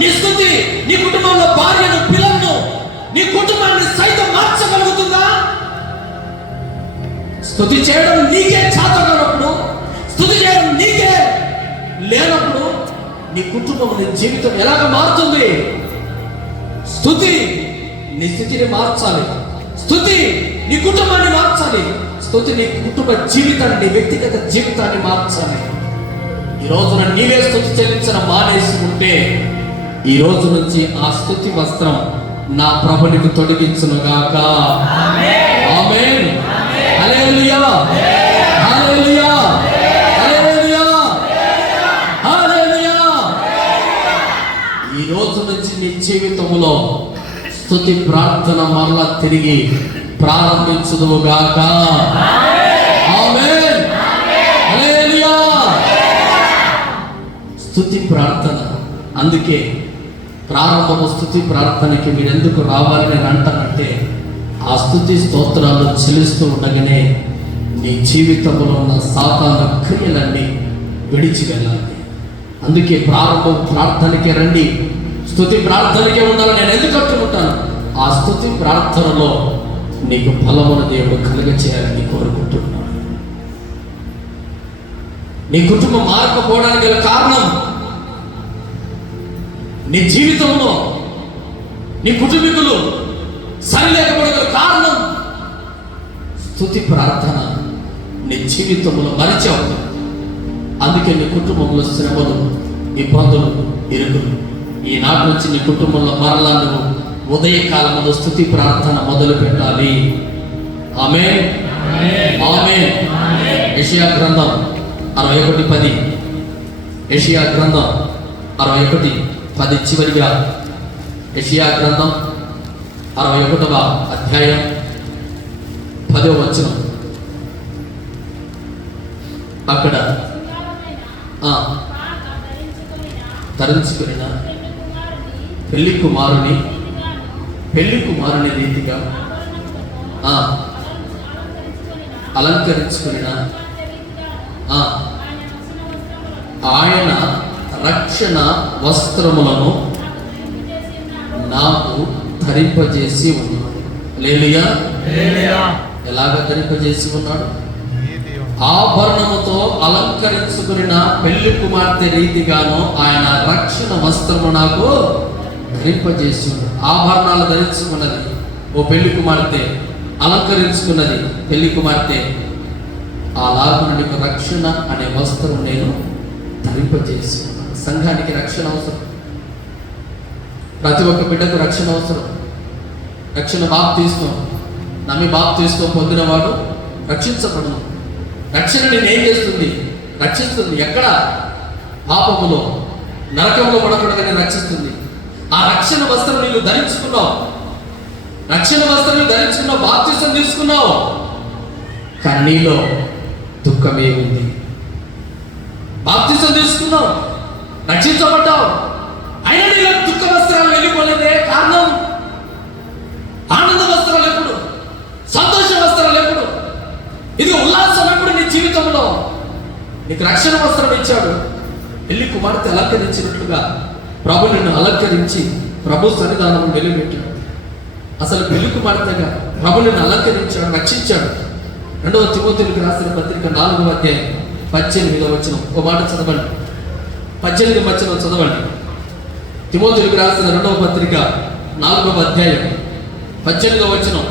నీ స్తుతి నీ కుటుంబంలో భార్యను, పిల్లలను, నీ కుటుంబాన్ని సైతం మార్చగలుగుతుందా? స్తుతి చేయడం నీకే చేతనప్పుడు, స్తుతి చేయడం నీకే లేనప్పుడు నీ కుటుంబం, నీ జీవితం ఎలాగ మారుతుంది? స్తుతి నీ స్థితిని మార్చాలి, స్తుతి నీ కుటుంబాన్ని మార్చాలి, స్తుతి నీ కుటుంబ జీవితాన్ని, నీ వ్యక్తిగత జీవితాన్ని మార్చాలి. ఈ రోజున నీవే స్తుతి చెల్లించడం మానేసుకుంటే ఈ రోజు నుంచి ఆ స్తుతి వస్త్రం నా ప్రభునికి తొడిగించునుగాక. ఆమేన్. హల్లెలూయా, హల్లెలూయా, హల్లెలూయా, హల్లెలూయా. ఈ రోజు నుంచి నీ జీవితంలో స్తుతి ప్రార్థన మరలా తిరిగి ప్రారంభించుదువుగాక. ఆమేన్. హల్లెలూయా. స్తుతి ప్రార్థన, అందుకే ప్రారంభము స్తుతి ప్రార్థనకి మీరు ఎందుకు రావాలని నేను అంటానంటే, ఆ స్తుతి స్తోత్రాలు చెల్లిస్తూ ఉండగానే నీ జీవితంలో ఉన్న సాతాను క్రియలన్నీ విడిచి వెళ్ళాలి. అందుకే ప్రారంభం ప్రార్థనకే రండి, స్తుతి ప్రార్థనకే ఉండాలని నేను ఎందుకు అంటుకుంటాను? ఆ స్తుతి ప్రార్థనలో నీకు బలమును దేవుడు కలుగ చేయాలని కోరుకుంటున్నాను. నీ కుటుంబం మారకపోవడానికి గల కారణం, నీ జీవితంలో నీ కుటుంబీకులు సరిలేకపోవడం గల కారణం స్తుతి ప్రార్థన నీ జీవితంలో మరిచావు. అందుకే నీ కుటుంబంలో శ్రమలు, ఇబ్బందులు, ఇరుకులు. ఈనాటి నుంచి నీ కుటుంబంలో మరలా నువ్వు ఉదయకాలంలో స్తుతి ప్రార్థన మొదలు పెట్టాలి. ఆమేన్, ఆమేన్. యెషయా గ్రంథం 61:10, యెషయా గ్రంథం 61:10 చివరిగా, యెషయా గ్రంథం 61వ అధ్యాయం 10వ వచనం. అక్కడ ధరించుకునిన పెళ్లి కుమారుని రీతిగా అలంకరించుకునిన ఆయన రక్షణ వస్త్రములను నాకు ధరింపజేసి ఉన్నాడు. హల్లెలూయా. ఎలాగ ధరింపజేసి ఉన్నాడు? ఆభరణముతో అలంకరించుకున్న పెళ్లి కుమార్తె రీతిగాను ఆయన రక్షణ వస్త్రము నాకు ధరింపజేసి ఉన్నాడు. ఆభరణాలు ధరించుకున్నది ఓ పెళ్లి కుమార్తె, అలంకరించుకున్నది పెళ్లి కుమార్తె. అలాగ నీకు రక్షణ అనే వస్త్రం నేను ధరింపజేసి ఉన్నాను. సంఘానికి రక్షణ అవసరం. ప్రతి ఒక్క బిడ్డకు రక్షణ అవసరం. రక్షణ బాప్తిస్మం నమ్మి బాప్తిస్మం పొందినవాడు రక్షించబడను. రక్షణ నేను ఏం చేస్తుంది? రక్షిస్తుంది. ఎక్కడ? పాపములో నరకంలో పడకూడదని రక్షిస్తుంది. ఆ రక్షణ వస్త్రం నీవు ధరించుకున్నావు. రక్షణ వస్త్రం ధరించుకున్నావు, బాప్తిసం తీసుకున్నావు. కానీ నీలో దుఃఖమే ఉంది. బాప్తిసం తీసుకున్నావు, రక్షించబడ్డావు, అయినా నీలో దుఃఖ వస్త్రాలు వెళ్ళిపోలేదే. కారణం ఆనంద వస్త్రాలు ఎప్పుడు? సంతోష వస్త్రాలు ఎప్పుడు? ఇది ఉల్లాసం ఎప్పుడు? నీ జీవితంలో నీకు రక్షణ వస్త్రం ఇచ్చాడు. పెళ్లి కుమార్తె అలంకరించినట్లుగా ప్రభు నిన్ను అలంకరించి ప్రభు సన్నిధానం వెలువెట్టాడు. అసలు పెళ్లి కుమార్తెగా ప్రభు నిన్ను అలంకరించాడు, రక్షించాడు. 2వ తిమోతికి రాసిన పత్రిక 4వ అధ్యాయం 18వ వచనం ఒక మాట చదవండి. 18వ వచనం చదవండి. తిమోతికి రాసిన 2వ పత్రిక 4వ అధ్యాయం 18వ వచనం.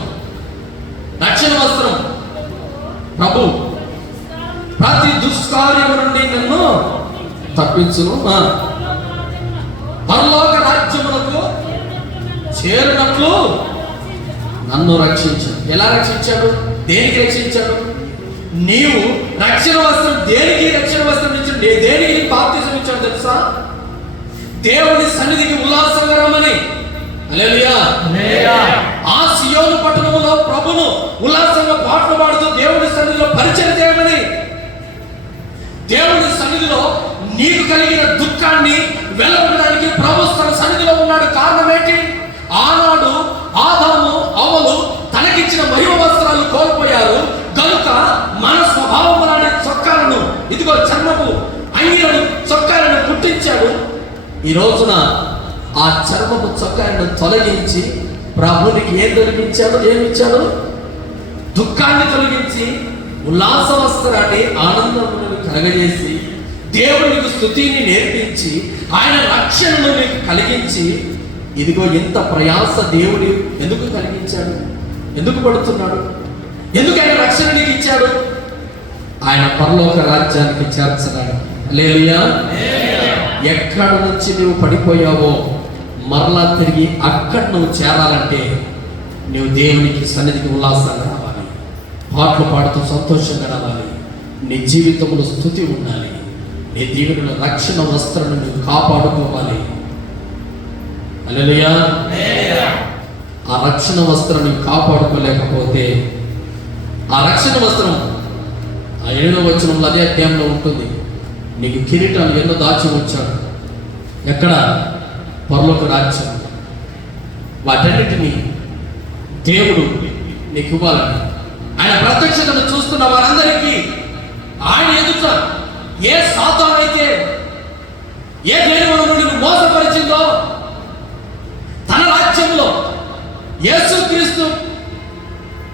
రక్షణ వస్త్రం ప్రభు ప్రతి దుష్కార్యము నుండి నన్ను తప్పించును, పరలోక రాజ్యములకు చేరినట్లు నన్ను రక్షించాడు. ఎలా రక్షించాడు? దేనికి రక్షించాడు? నీవు రక్షణ వస్త్రం దేనికి రక్షణ వస్త్రం ఇచ్చాడు? దేనికి బాప్తిసం ఇచ్చాడు తెలుసా? దేవుని సన్నిధికి ఉల్లాసంగా రమ్మని. హల్లెలూయా. ఆ సియోను పట్టణములో ప్రభును ఉల్లాసంగా పాటలు పాడుతూ దేవుని సన్నిధిలో పరిచయం చేయమని. దేవుని సన్నిధిలో నీకు కలిగిన దుఃఖాన్ని వెల్లగొట్టడానికి ప్రభు తన సన్నిధిలో ఉన్నాడు. కారణం ఏంటి? ఆనాడు ఆదాము అవ్వలు తనకిచ్చిన మహిమ వస్త్రాలు కోల్పోయారు గనుక మన స్వభావములాంటి చొక్కాలను, ఇదిగో చర్మపు అంగిలను, చొక్కాలను పుట్టించాడు. ఈ రోజున ఆ చర్మపు చొక్కాలను తొలగించి ప్రభునికి ఏం తొలగించాడు? ఏమిచ్చాడు? దుఃఖాన్ని తొలగించి ఉల్లాస వస్త్రాన్ని, ఆనందములను కలగజేసి దేవునికి స్తుతిని నేర్పించి ఆయన రక్షణను నీకు కలిగించి, ఇదిగో ఎంత ప్రయాస దేవుడు ఎందుకు కలిగించాడు? ఎందుకు పడుతున్నాడు? ఎందుకు ఆయన రక్షణ నీకు ఇచ్చాడు? ఆయన పరలోక రాజ్యానికి చేర్చడాడు. హల్లెలూయా. ఎక్కడ నుంచి నువ్వు పడిపోయావో మరలా తిరిగి అక్కడ నువ్వు చేరాలంటే నువ్వు దేవునికి సన్నిధికి ఉల్లాసంగా రావాలి, పాటలు పాడుతూ సంతోషంగా రావాలి, నీ జీవితంలో స్తుతి ఉండాలి, నీ దేవుని రక్షణ వస్త్రాన్ని నువ్వు కాపాడుకోవాలి. హల్లెలూయా. ఆ రక్షణ వస్త్రాన్ని కాపాడుకోలేకపోతే ఆ రక్షణ వస్త్రం ఆ 7వ వచనంలో అదే అధ్యాయంలో ఉంటుంది. నీకు కిరీటాలు ఎన్నో దాచి వచ్చాడు. ఎక్కడ? పరలోక రాజ్యం. వాటన్నిటినీ దేవుడు నీకు ఇవ్వాలని ఆయన ప్రత్యక్షతను చూస్తున్న వారందరికీ ఆయన ఎదుట ఏ సాతానైతే ఏ దేవుడు నిన్ను మోసపరిచిందో తన రాజ్యంలో యేసుక్రీస్తు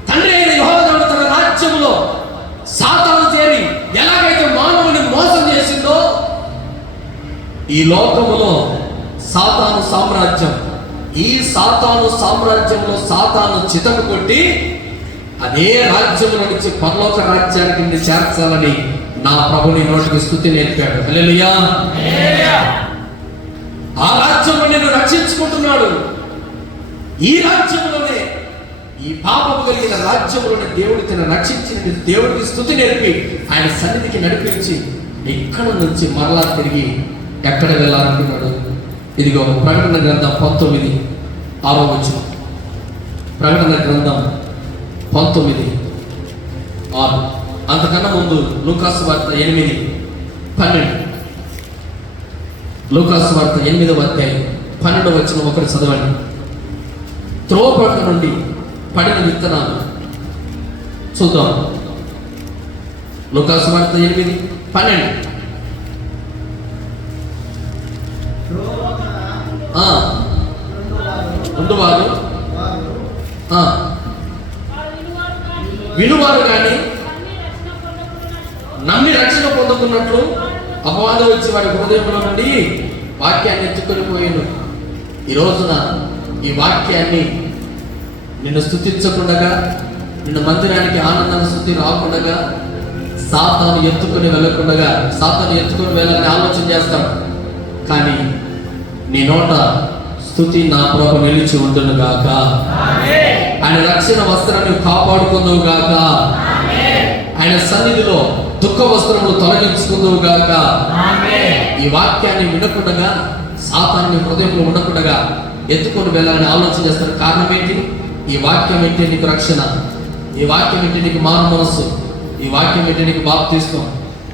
తండ్రి అయిన యెహోవా తన రాజ్యంలో సాతాను చేరి ఎలాగైతే మానవుని మోసం చేసిందో ఈ లోకములో సాతాను సామ్రాజ్యం, ఈ సాతాను సామ్రాజ్యంలో సాతాను చితకు కొట్టి అదే రాజ్యముల నుంచి పరలోక రాజ్యానికి చేర్చాలని నా ప్రభుని నోటికి స్తుతి నేర్పాడు. హల్లెలూయా. ఆ రాజ్యంలో నిన్ను రక్షించుకుంటున్నాడు. ఈ రాజ్యంలోనే, ఈ పాపము కలిగిన రాజ్యంలోనే దేవుడు తన రక్షించిన దేవుడికి స్తుతి నేర్పి ఆయన సన్నిధికి నడిపించి ఇక్కడ నుంచి మరలా తిరిగి ఎక్కడ వెళ్ళాలనుకున్నాడు? ఇదిగో ప్రకటన గ్రంథం 19:6 వచనం. ప్రకటన గ్రంథం 19:6. అంతకన్నా ముందు లూకాసు వార్త 8:12. లూకాసు వార్త 8వ అధ్యాయం 12వ వచనం ఒకరు చదవండి. త్రోవపక్క నుండి పడిన విత్తనాలు చూద్దాం. లూకాసు వార్త 8:12. రెండువారు వినువారు కానీ నమ్మి రక్షణ పొందుకున్నట్లు అపవాదం వచ్చి వాడి హృదయంలో నుండి వాక్యాన్ని ఎత్తుకొని పోయాను. ఈ రోజున ఈ వాక్యాన్ని నిన్ను స్తుతించకుండగా, నిన్ను మందిరానికి ఆనందాల స్తుతి రాకుండగా, సాతాను ఎత్తుకొని వెళ్ళకుండగా, సాతాను ఎత్తుకొని వెళ్ళాలని ఆలోచన చేస్తాడు. కానీ నీ నోట స్తుతి నా ప్రభు నిలిచి ఉండును గాక, ఆయన రక్షణ వస్త్రాన్ని కాపాడుకుందువు గాక, ఆయన సన్నిధిలో దుఃఖ వస్త్రములు తొలగించుకుందువు గాక. ఈ వాక్యాన్ని వినకుండగా, సాతాన్ని హృదయంలో ఉండకుండగా ఎత్తుకొని వెళ్ళాలని ఆలోచన చేస్తారు. కారణం ఏంటి? ఈ వాక్యం ఏంటి నీకు రక్షణ, ఈ వాక్యం ఏంటి నీకు మారు మనస్సు, ఈ వాక్యం ఏంటి నీకు బాప్తిస్మం.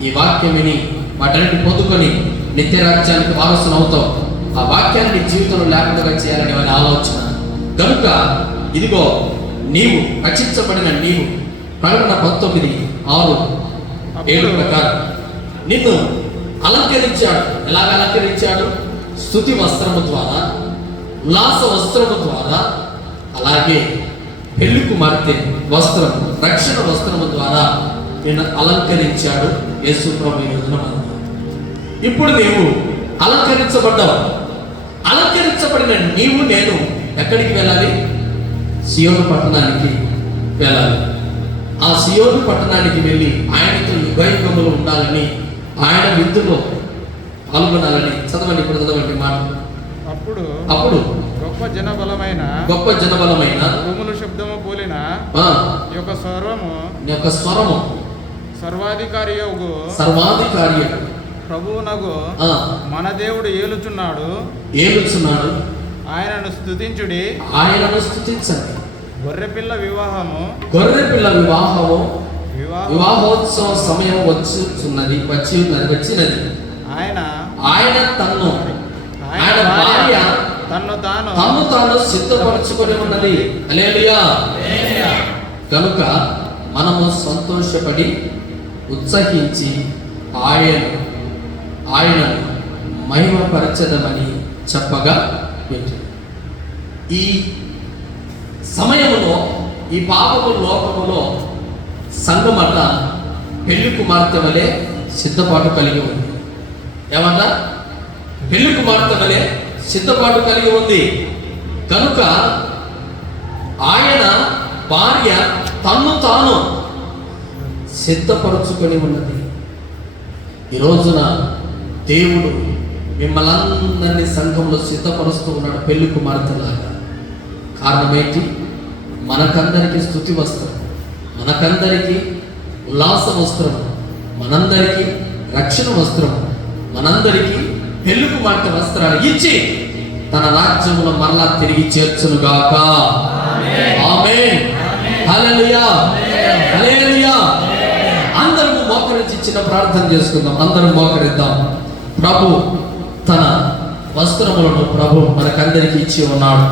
ఈ వాక్యం విని వాటన్నిటి పొందుకొని నిత్య రాజ్యానికి వారసులు అవుతావు. ఆ వాక్యాన్ని నీ జీవితంలో లేకుండా చేయాలని వారి ఆలోచన. కనుక ఇదిగో నీవు రక్షించబడిన నీవు ప్రకటన 19:6-7 ప్రకారం నిన్ను అలంకరించాడు. ఎలాగ అలంకరించాడు? స్తుతి వస్త్రము ద్వారా, ఉల్లాస వస్త్రము ద్వారా, అలాగే పెళ్లి కుమార్తె వస్త్రము, రక్షణ వస్త్రము ద్వారా నిన్ను అలంకరించాడు యేసు ప్రభు. ఇప్పుడు నీవు అలంకరించబడ్డావు. అలంకరించబడిన నీవు నేను ఎక్కడికి వెళ్ళాలి? సియోను పట్టణానికి వెళ్ళాలి. ఆ సియోను పట్టణానికి వెళ్ళి ఆయనతో యుగయుగములు ఉండాలని, ఆయన విందులో పాల్గొనాలని. చదవండి, ఇప్పుడు చదవండి మాట. అప్పుడు గొప్ప జనబలమైన ఉరుముల శబ్దము పోలిన యొక్క స్వరము సర్వాధికారి ప్రభువునగు మన దేవుడు ఏలుచున్నాడు. ఆయనను స్తుతించుడి, స్తుతించండి. గొర్రెపిల్ల వివాహము వివాహోత్సవ సమయం వచ్చినది. ఆయన భార్య తన్ను తాను సిద్ధపరచుకొని ఉన్నది. హల్లెలూయా. కనుక మనము సంతోషపడి ఉత్సహించి ఆయనను మహిమపరచదమని చెప్పగా వింటు. ఈ సమయములో, ఈ పాపము లోకములో సంఘమట పెళ్లి కుమార్తె వలె సిద్ధపాటు కలిగి ఉంది. ఏమంట? పెళ్లి కుమార్తె వలె సిద్ధపాటు కలిగి ఉంది. కనుక ఆయన భార్య తన్ను తాను సిద్ధపరుచుకొని ఉన్నది. ఈ రోజున దేవుడు మిమ్మల్ని అందరినీ సంఘంలో సిద్ధపరుస్తూ ఉన్నాడు పెళ్లి కుమార్తెలాగా. కారణం ఏంటి? మనకందరికీ స్తుతి వస్త్రం, మనకందరికీ ఉల్లాస వస్త్రం, మనందరికీ రక్షణ వస్త్రం, మనందరికీ పెళ్లి కుమార్తె వస్త్రాలు ఇచ్చి తన రాజ్యంలో మరలా తిరిగి చేర్చునుగాక. ఆమేన్. హల్లెలూయా. హల్లెలూయా. అందరూ మోకరించి చిన్న ప్రార్థన చేసుకుందాం. అందరం మోకరిద్దాం. ప్రభు తన వస్త్రములను ప్రభు మనకందరికీ ఇచ్చి ఉన్నాడు.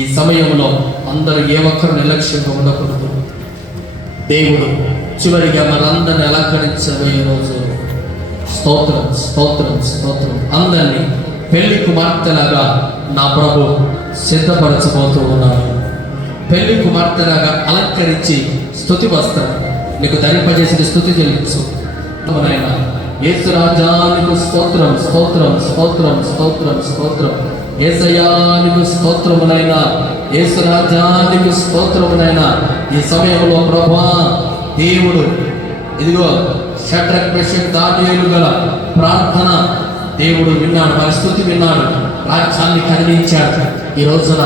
ఈ సమయంలో అందరూ ఏ ఒక్కరు నిర్లక్ష్యంగా ఉండకూడదు. దేవుడు చివరిగా మనందరిని అలంకరించబోయే రోజు. స్తోత్రం, స్తోత్రం, స్తోత్రం. అందరినీ పెళ్లి కుమార్తెలాగా నా ప్రభు సిద్ధపరచబోతూ ఉన్నాడు. పెళ్లి కుమార్తెలాగా అలంకరించి స్తుతి వస్త్రం నీకు ధరింపజేసిన స్తుతి చెల్లించు. యేసు రాజానికి స్తోత్రం, స్తోత్రం, స్తోత్రం, స్తోత్రం, స్తోత్రం. యేసయ్యానికి స్తోత్రమునైనా, యేసు రాజానికి స్తోత్రమునైనా. ఈ సమయంలో ప్రభువా దేవుడు ఇదిగో షడ్రక్ మెషక్ దానియేలు గల ప్రార్థన దేవుడు విన్నాడు, వారి స్తుతి విన్నాడు, రాజ్యాన్ని కదిలించాడు. ఈ రోజున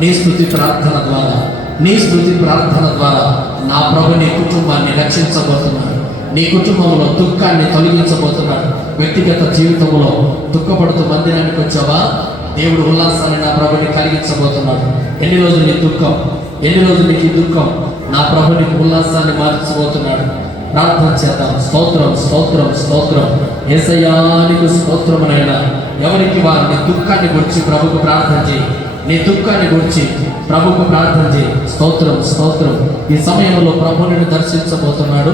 నీ స్తుతి ప్రార్థన ద్వారా, నీ స్తుతి ప్రార్థన ద్వారా నా ప్రభు నీ కుటుంబాన్ని రక్షించబోతున్నాడు. నీ కుటుంబంలో దుఃఖాన్ని తొలగించబోతున్నాడు. వ్యక్తిగత జీవితంలో దుఃఖపడుతూ మందిరానికి వచ్చావా? దేవుడు ఉల్లాసాన్ని నా ప్రభుని కలిగించబోతున్నాడు. ఎన్ని రోజులు నీ దుఃఖం, ఎన్ని రోజులు నీకు దుఃఖం, నా ప్రభు నీకు ఉల్లాసాన్ని మార్చబోతున్నాడు. ప్రార్థన చేద్దాం. స్తోత్రం స్తోత్రం స్తోత్రం. యేసయ్యానికి స్తోత్రమునైనా. ఎవరికి వారు నీ దుఃఖాన్ని గురించి ప్రభుకు ప్రార్థన చేయి. నీ దుఃఖాన్ని గురించి ప్రభుకు ప్రార్థన చేయి. స్తోత్రం స్తోత్రం. ఈ సమయంలో ప్రభు నిన్ను దర్శించబోతున్నాడు.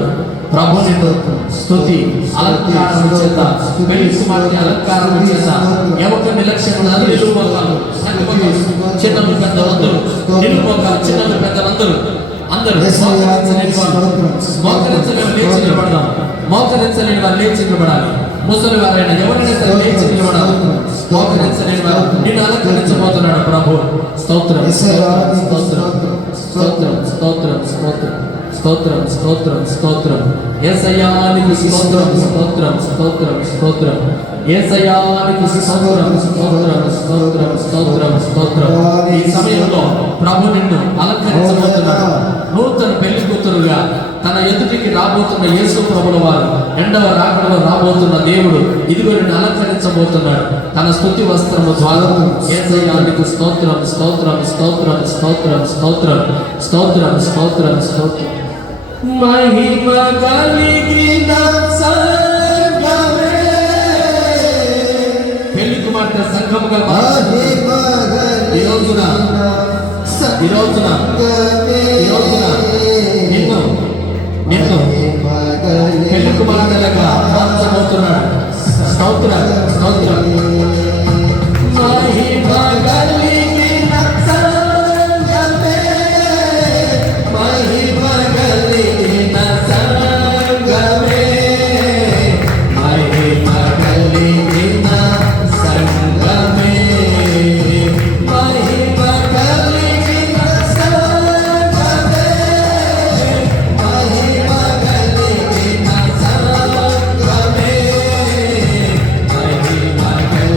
ప్రభుని స్తుతి అలంకారం చేత, పెళ్లి కుమార్తె అలంకారం చేత, ఎవరి నిర్లక్ష్యం నిలువమోకాలు, చిన్నలు పెద్దలందరూ నిలువమోకాలు, చిన్నలు పెద్దలందరూ అందరూ మోకరించలేని లేచి నిలబడదాం. మోకరించలేని వారు లేచి నిలబడాలి. ముసలి వారైనా ఎవరైనా సరే లేచి నిలబడాలి. మోకరించలేని వారు నిన్ను అలంకరించబోతున్నాడు ప్రభు. స్తోత్రం స్తోత్రం స్తోత్రం స్తోత్రం స్తోత్రం స్తోత్రం స్తోత్రం స్తోత్రం. యేసయ్యానికి స్తోత్రం స్తోత్రం స్తోత్రం స్తోత్రం. యేసయ్యానికి స్తోత్రం స్తోత్రం స్తోత్రం స్తోత్రం స్తోత్రం. ఈ సమయంలో ప్రభు నిన్ను అలంకరించబోతున్నాడు. నూతన పెళ్లి కూతురుగా తన ఎదుటికి రాబోతున్న యేసు ప్రభుల వారు రెండవ రాకడలో రాబోతున్న దేవుడు ఇదిగో నిన్ను అలంకరించబోతున్నాడు తన స్తుతి వస్త్రము ద్వారా. యేసయ్యానికి స్తోత్రం స్తోత్రం స్తోత్రం స్తోత్రం స్తోత్రం స్తోత్రం స్తోత్రం స్తోత్రం. మహిమ కలిగిన సంఘమే, పెళ్లి కుమార్తె సంఘముగా ఈ రోజున నిన్ను పెళ్లి కుమార్తెలుగా మార్చబోతున్నాడు. స్తోత్రం స్తోత్రం. మహిమ కలిగిన సంఘమే, మహిమ కలిగిన సంఘమే, మహిమ కలిగిన సంఘమే, మహిమ కలిగిన సంఘమే, మహిమ కలిగిన సంఘమే, మహిమ కలిగిన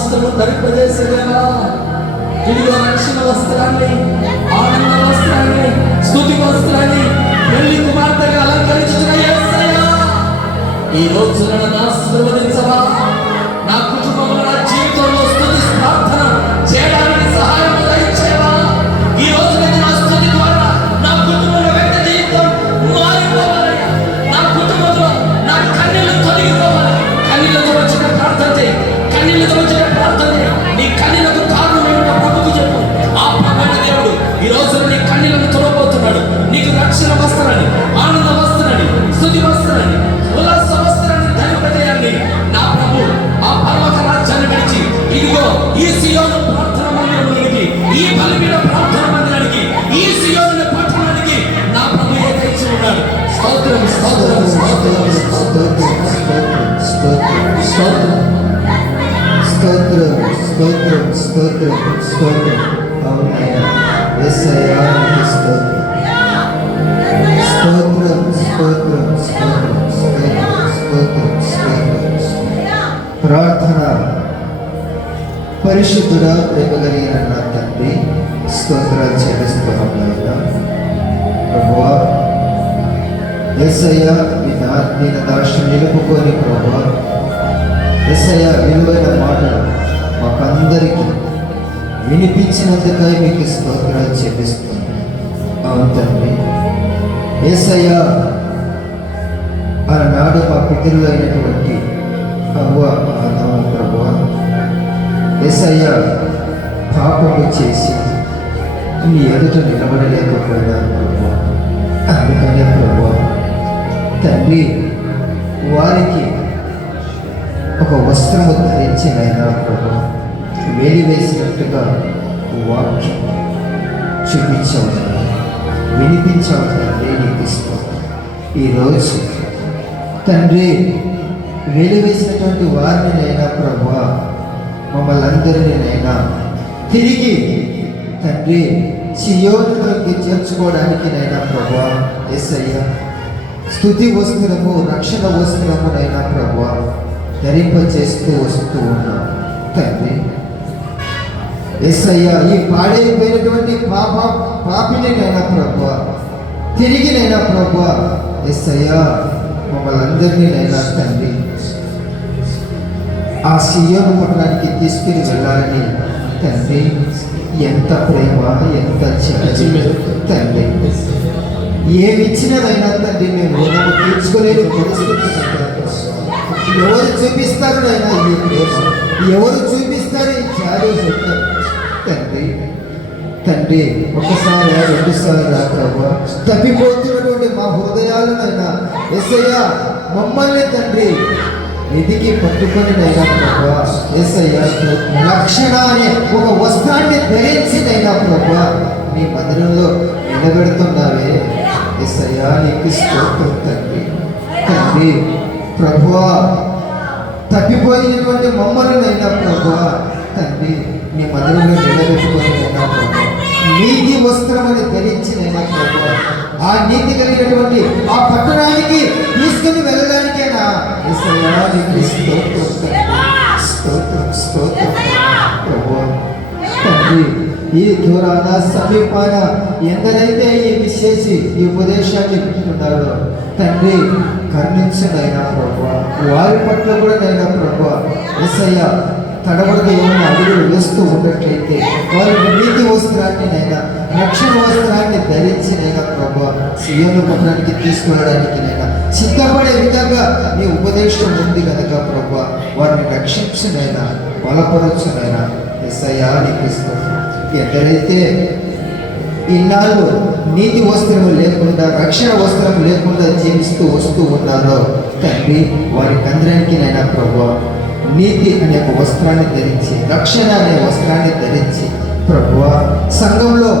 వస్త్రము ధరింపజేసేదేవా, ఇదిగో రక్షణ వస్త్రాన్ని, ఆనంద వస్త్రాన్ని, స్తుతి వస్త్రాన్ని పెళ్లి కుమార్తెగా అలంకరించుకున్న యేసయ్యా, ఈ రోజు నన్ను ఆశీర్వదించవా, నా కుటుంబంలో నా జీవితంలో స్తుతి ప్రార్థన చేయడానికి సహాయం దయచేయవా. ఈ రోజు నా స్తుతి ద్వారా నా కుటుంబంలో వ్యక్తి జీవితం మారిపోవాలయ్యా. నా కుటుంబంలో నా కన్నీళ్లు తొలగిపోవాలి. కన్నీళ్లతో వచ్చిన ప్రార్థన చేయి, కన్నీళ్లతో వచ్చిన ప్రార్థన చేయి. నీ కన్నీళ్లకు కారణం ఏమిటో ప్రభుకు చెప్పు. ఆ ప్రభువైన దేవుడు ఈ రోజు నీ కన్నీళ్లను తొలగబోతున్నాడు. నీకు రక్షణ వస్త్రాన్ని, ఆనంద వస్త్రాన్ని, స్తుతి వస్త్రాన్ని, ఉల్లాస వస్త్రాన్ని ధరింపజేయాలని నా ప్రభు ఆ పర్వత రాజ్యాన్ని విడిచి ఇదిగో ఈ సియోను ప్రార్థన మందిరానికి, ఈ బలిపీఠ ప్రార్థన మందిరానికి, ఈ సియోను పట్టణానికి నా ప్రభు ఏకైచి ఉన్నాడు. స్తోత్రం, స్తోత్రం, స్తోత్రం, స్తోత్రం, స్తోత్రం, స్తోత్రం. స్తోత్రం, స్తోత్రం, స్తోత్రం, స్తోత్రం. అవునయ్యా, యేసయ్యా నీకు స్తోత్రం. స్తోత్రం, స్తోత్రం, స్తోత్రం, స్తోత్రం, స్తోత్రం, స్తోత్రం. ప్రార్థన. పరిశుద్ధుడా, ప్రేమ కలిగిన నా తండ్రి, స్తోత్రాలు చెల్లిస్తున్నాం నాయనా. ప్రభువా, యేసయ్యా నేను దాక్ష నిలుపుకొని ప్రభువా, యేసయ్యా విలువైన మాటలు మాకందరికీ వినిపించినందుకై మీకు స్తోత్రాలు చెల్లిస్తున్నాం. అవును తండ్రి, యేసయ్యా ఆనాడు మా పితరులైనటువంటి అవ్వ ఆదాము ప్రభువా, యేసయ్యా పాపము చేసి నీ ఎదుట నిలబడలేకపోయినారు ప్రభువా. అందుకనే ప్రభువా తండ్రి, వారికి ఒక వస్త్రము ధరించినైనా ప్రభువా వేసినట్టుగా వాక్యం చూపించావు, వినిపించావు తండ్రి. నీకు ఇస్తాం ఈరోజు తండ్రి, వెలివేసినటువంటి వారిని నైనా ప్రభువా, మమ్మల్ని అందరినీ నైనా తిరిగి తండ్రి సియోనులోకి చేర్చుకోవడానికి నైనా ప్రభువా యేసయ్యా స్తుతి వస్త్రము, రక్షణ వస్త్రము నైనా ప్రభువా ధరింపచేస్తూ వస్తూ ఉన్నాం తండ్రి. యేసయ్యా ఈ పాడైపోయినటువంటి పాపిని నైనా ప్రభువా తిరిగి నైనా ప్రభువా యేసయ్యా మమ్మల్ని అందరినీ నైనా తండ్రి ఆ సియోను పట్టణానికి తీసుకుని వెళ్ళాలని తండ్రి ఎంత ప్రేమ, ఎంత చిన్న తండ్రి. ఏమిచ్చినదైనా తండ్రి మేము రుణము తీర్చుకోలేని పరిస్థితి. ఎవరు చూపిస్తారు నైనా ఈ ప్రేమ, ఎవరు చూపిస్తారు ఈ జాలి తండ్రి. తండ్రి ఒకసారి రెండుసార్లు రా ప్రభువా, తప్పిపోతున్నటువంటి మా హృదయాలనైనా యేసయ్యా మమ్మల్ని తండ్రి ఎదిగి పట్టుకొని నైనా ప్రభువా యేసయ్యా రక్షణ అనే ఒక వస్త్రాన్ని ధరించి నైనా ప్రభువా నీ మందిరంలో నిలబెడుతున్నావే యేసయ్యా నీకు స్తోత్రం తండ్రి. తండ్రి ప్రభువా తప్పిపోయినటువంటి మమ్మల్నైనా ప్రభువా తండ్రి నీ మందిరంలో నిలబెట్టుకొని నైనా ప్రభువా నీతి వస్త్రమని ధరించినైనా ప్రభువా ఆ నీతి కలిగినటువంటి ఆ పట్టణానికి తీసుకుని వెళ్ళడానికేనా యేసయ్యా నీకు స్తోత్రం స్తోత్రం స్తోత్రం ప్రభువా తండ్రి. ఈ దూరాన సమీపాన ఎందరైతే ఈ విశేషి ఈ ఉపదేశాన్ని వింటున్నారో తండ్రి కరుణించనైనా ప్రభువా, వారి పట్ల కూడా నైనా ప్రభువా యేసయ్యా తడబడితే ఏమైనా అడుగులు వేస్తూ ఉన్నట్లయితే వారి నీతి వస్త్రాన్ని నైనా రక్షణ వస్త్రాన్ని ధరించినైనా ప్రభువా సియోను పట్టణానికి తీసుకువెళ్ళడానికి నైనా సిద్ధపడే విధంగా నీ ఉపదేశం ఉంది కనుక ప్రభువా వారిని రక్షించునైనా బలపరచునైనా యేసయ్యా నీకు స్తోత్రం. ఎక్కడైతే ఇన్నాళ్ళు నీతి వస్త్రం లేకుండా, రక్షణ వస్త్రం లేకుండా జీవిస్తూ వస్తూ ఉన్నారో తండ్రి వారికి అందరికీ నైనా ప్రభువా నీతి అనే ఒక వస్త్రాన్ని ధరించి, రక్షణ అనే వస్త్రాన్ని ధరించి ప్రభువా సంఘంలో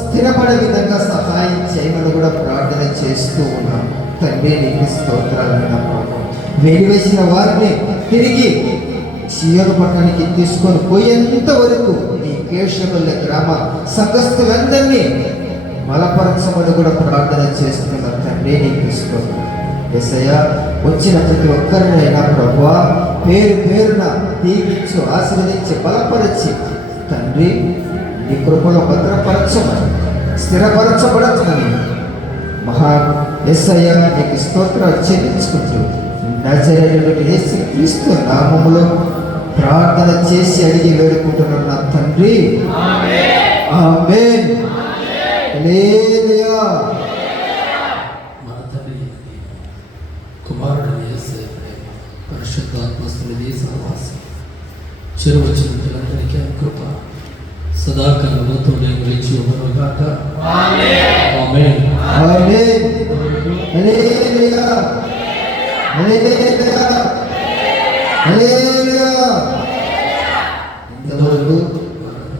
స్థిరపడే విధంగా సహాయం చేయమని కూడా ప్రార్థన చేస్తూ ఉన్నాం తండ్రి. నీకు స్తోత్రాలైనా ప్రభువా వెలివేసిన వారిని తిరిగి సియోను పట్టణానికి తీసుకొని పోయేంత వరకు నీ కేశవల్లి గ్రామ సంఘస్థులందరినీ బలపరచమని కూడా ప్రార్థన చేస్తున్నాం తండ్రి. నీకు స్తోత్రం. యేసయ్యా వచ్చిన ప్రతి ఒక్కరినైనా ప్రభువా పేరు పేరున దీవించు, ఆశీర్వదించి, బలపరిచి తండ్రి నీ కృపలో భద్రపరచమని, స్థిరపరచబడతాను. మహా యేసయ్య నీకు స్తోత్రాలు చెల్లించుకుంటూ నజరేయుడైన యేసుక్రీస్తు నామములో ప్రార్థన చేసి అడిగి వేడుకుంటున్నాను నా తండ్రి. ఆమేన్. హల్లెలూయా. మన తండ్రి కుమారుడు యేసయ్య ప్రేమ, పరిశుద్ధాత్మస్తుని సహవాసం, చెరువచ్చిన పిల్లలందరికీ కృప సదాకాలంలో తోడే గురించి ఇవ్వనుగాక. ఆమేన్. ఆమేన్. హల్లెలూయా. హల్లెలూయా. హల్లెలూయా. ఇంతవరకు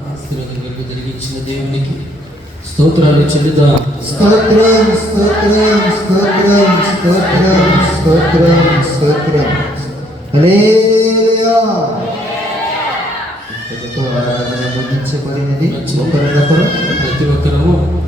ఆశీర్వాదం జరిగించిన దేవునికి స్తోత్రాలు చెల్లిద్దాం. స్తోత్రం, స్తోత్రం, స్తోత్రం, స్తోత్రం, స్తోత్రం, స్తోత్రం. హల్లెలూయా. ఇంతటితో ఆరాధన ముగించబడినది. ఒకరినొకరు ప్రతి ఒక్కరు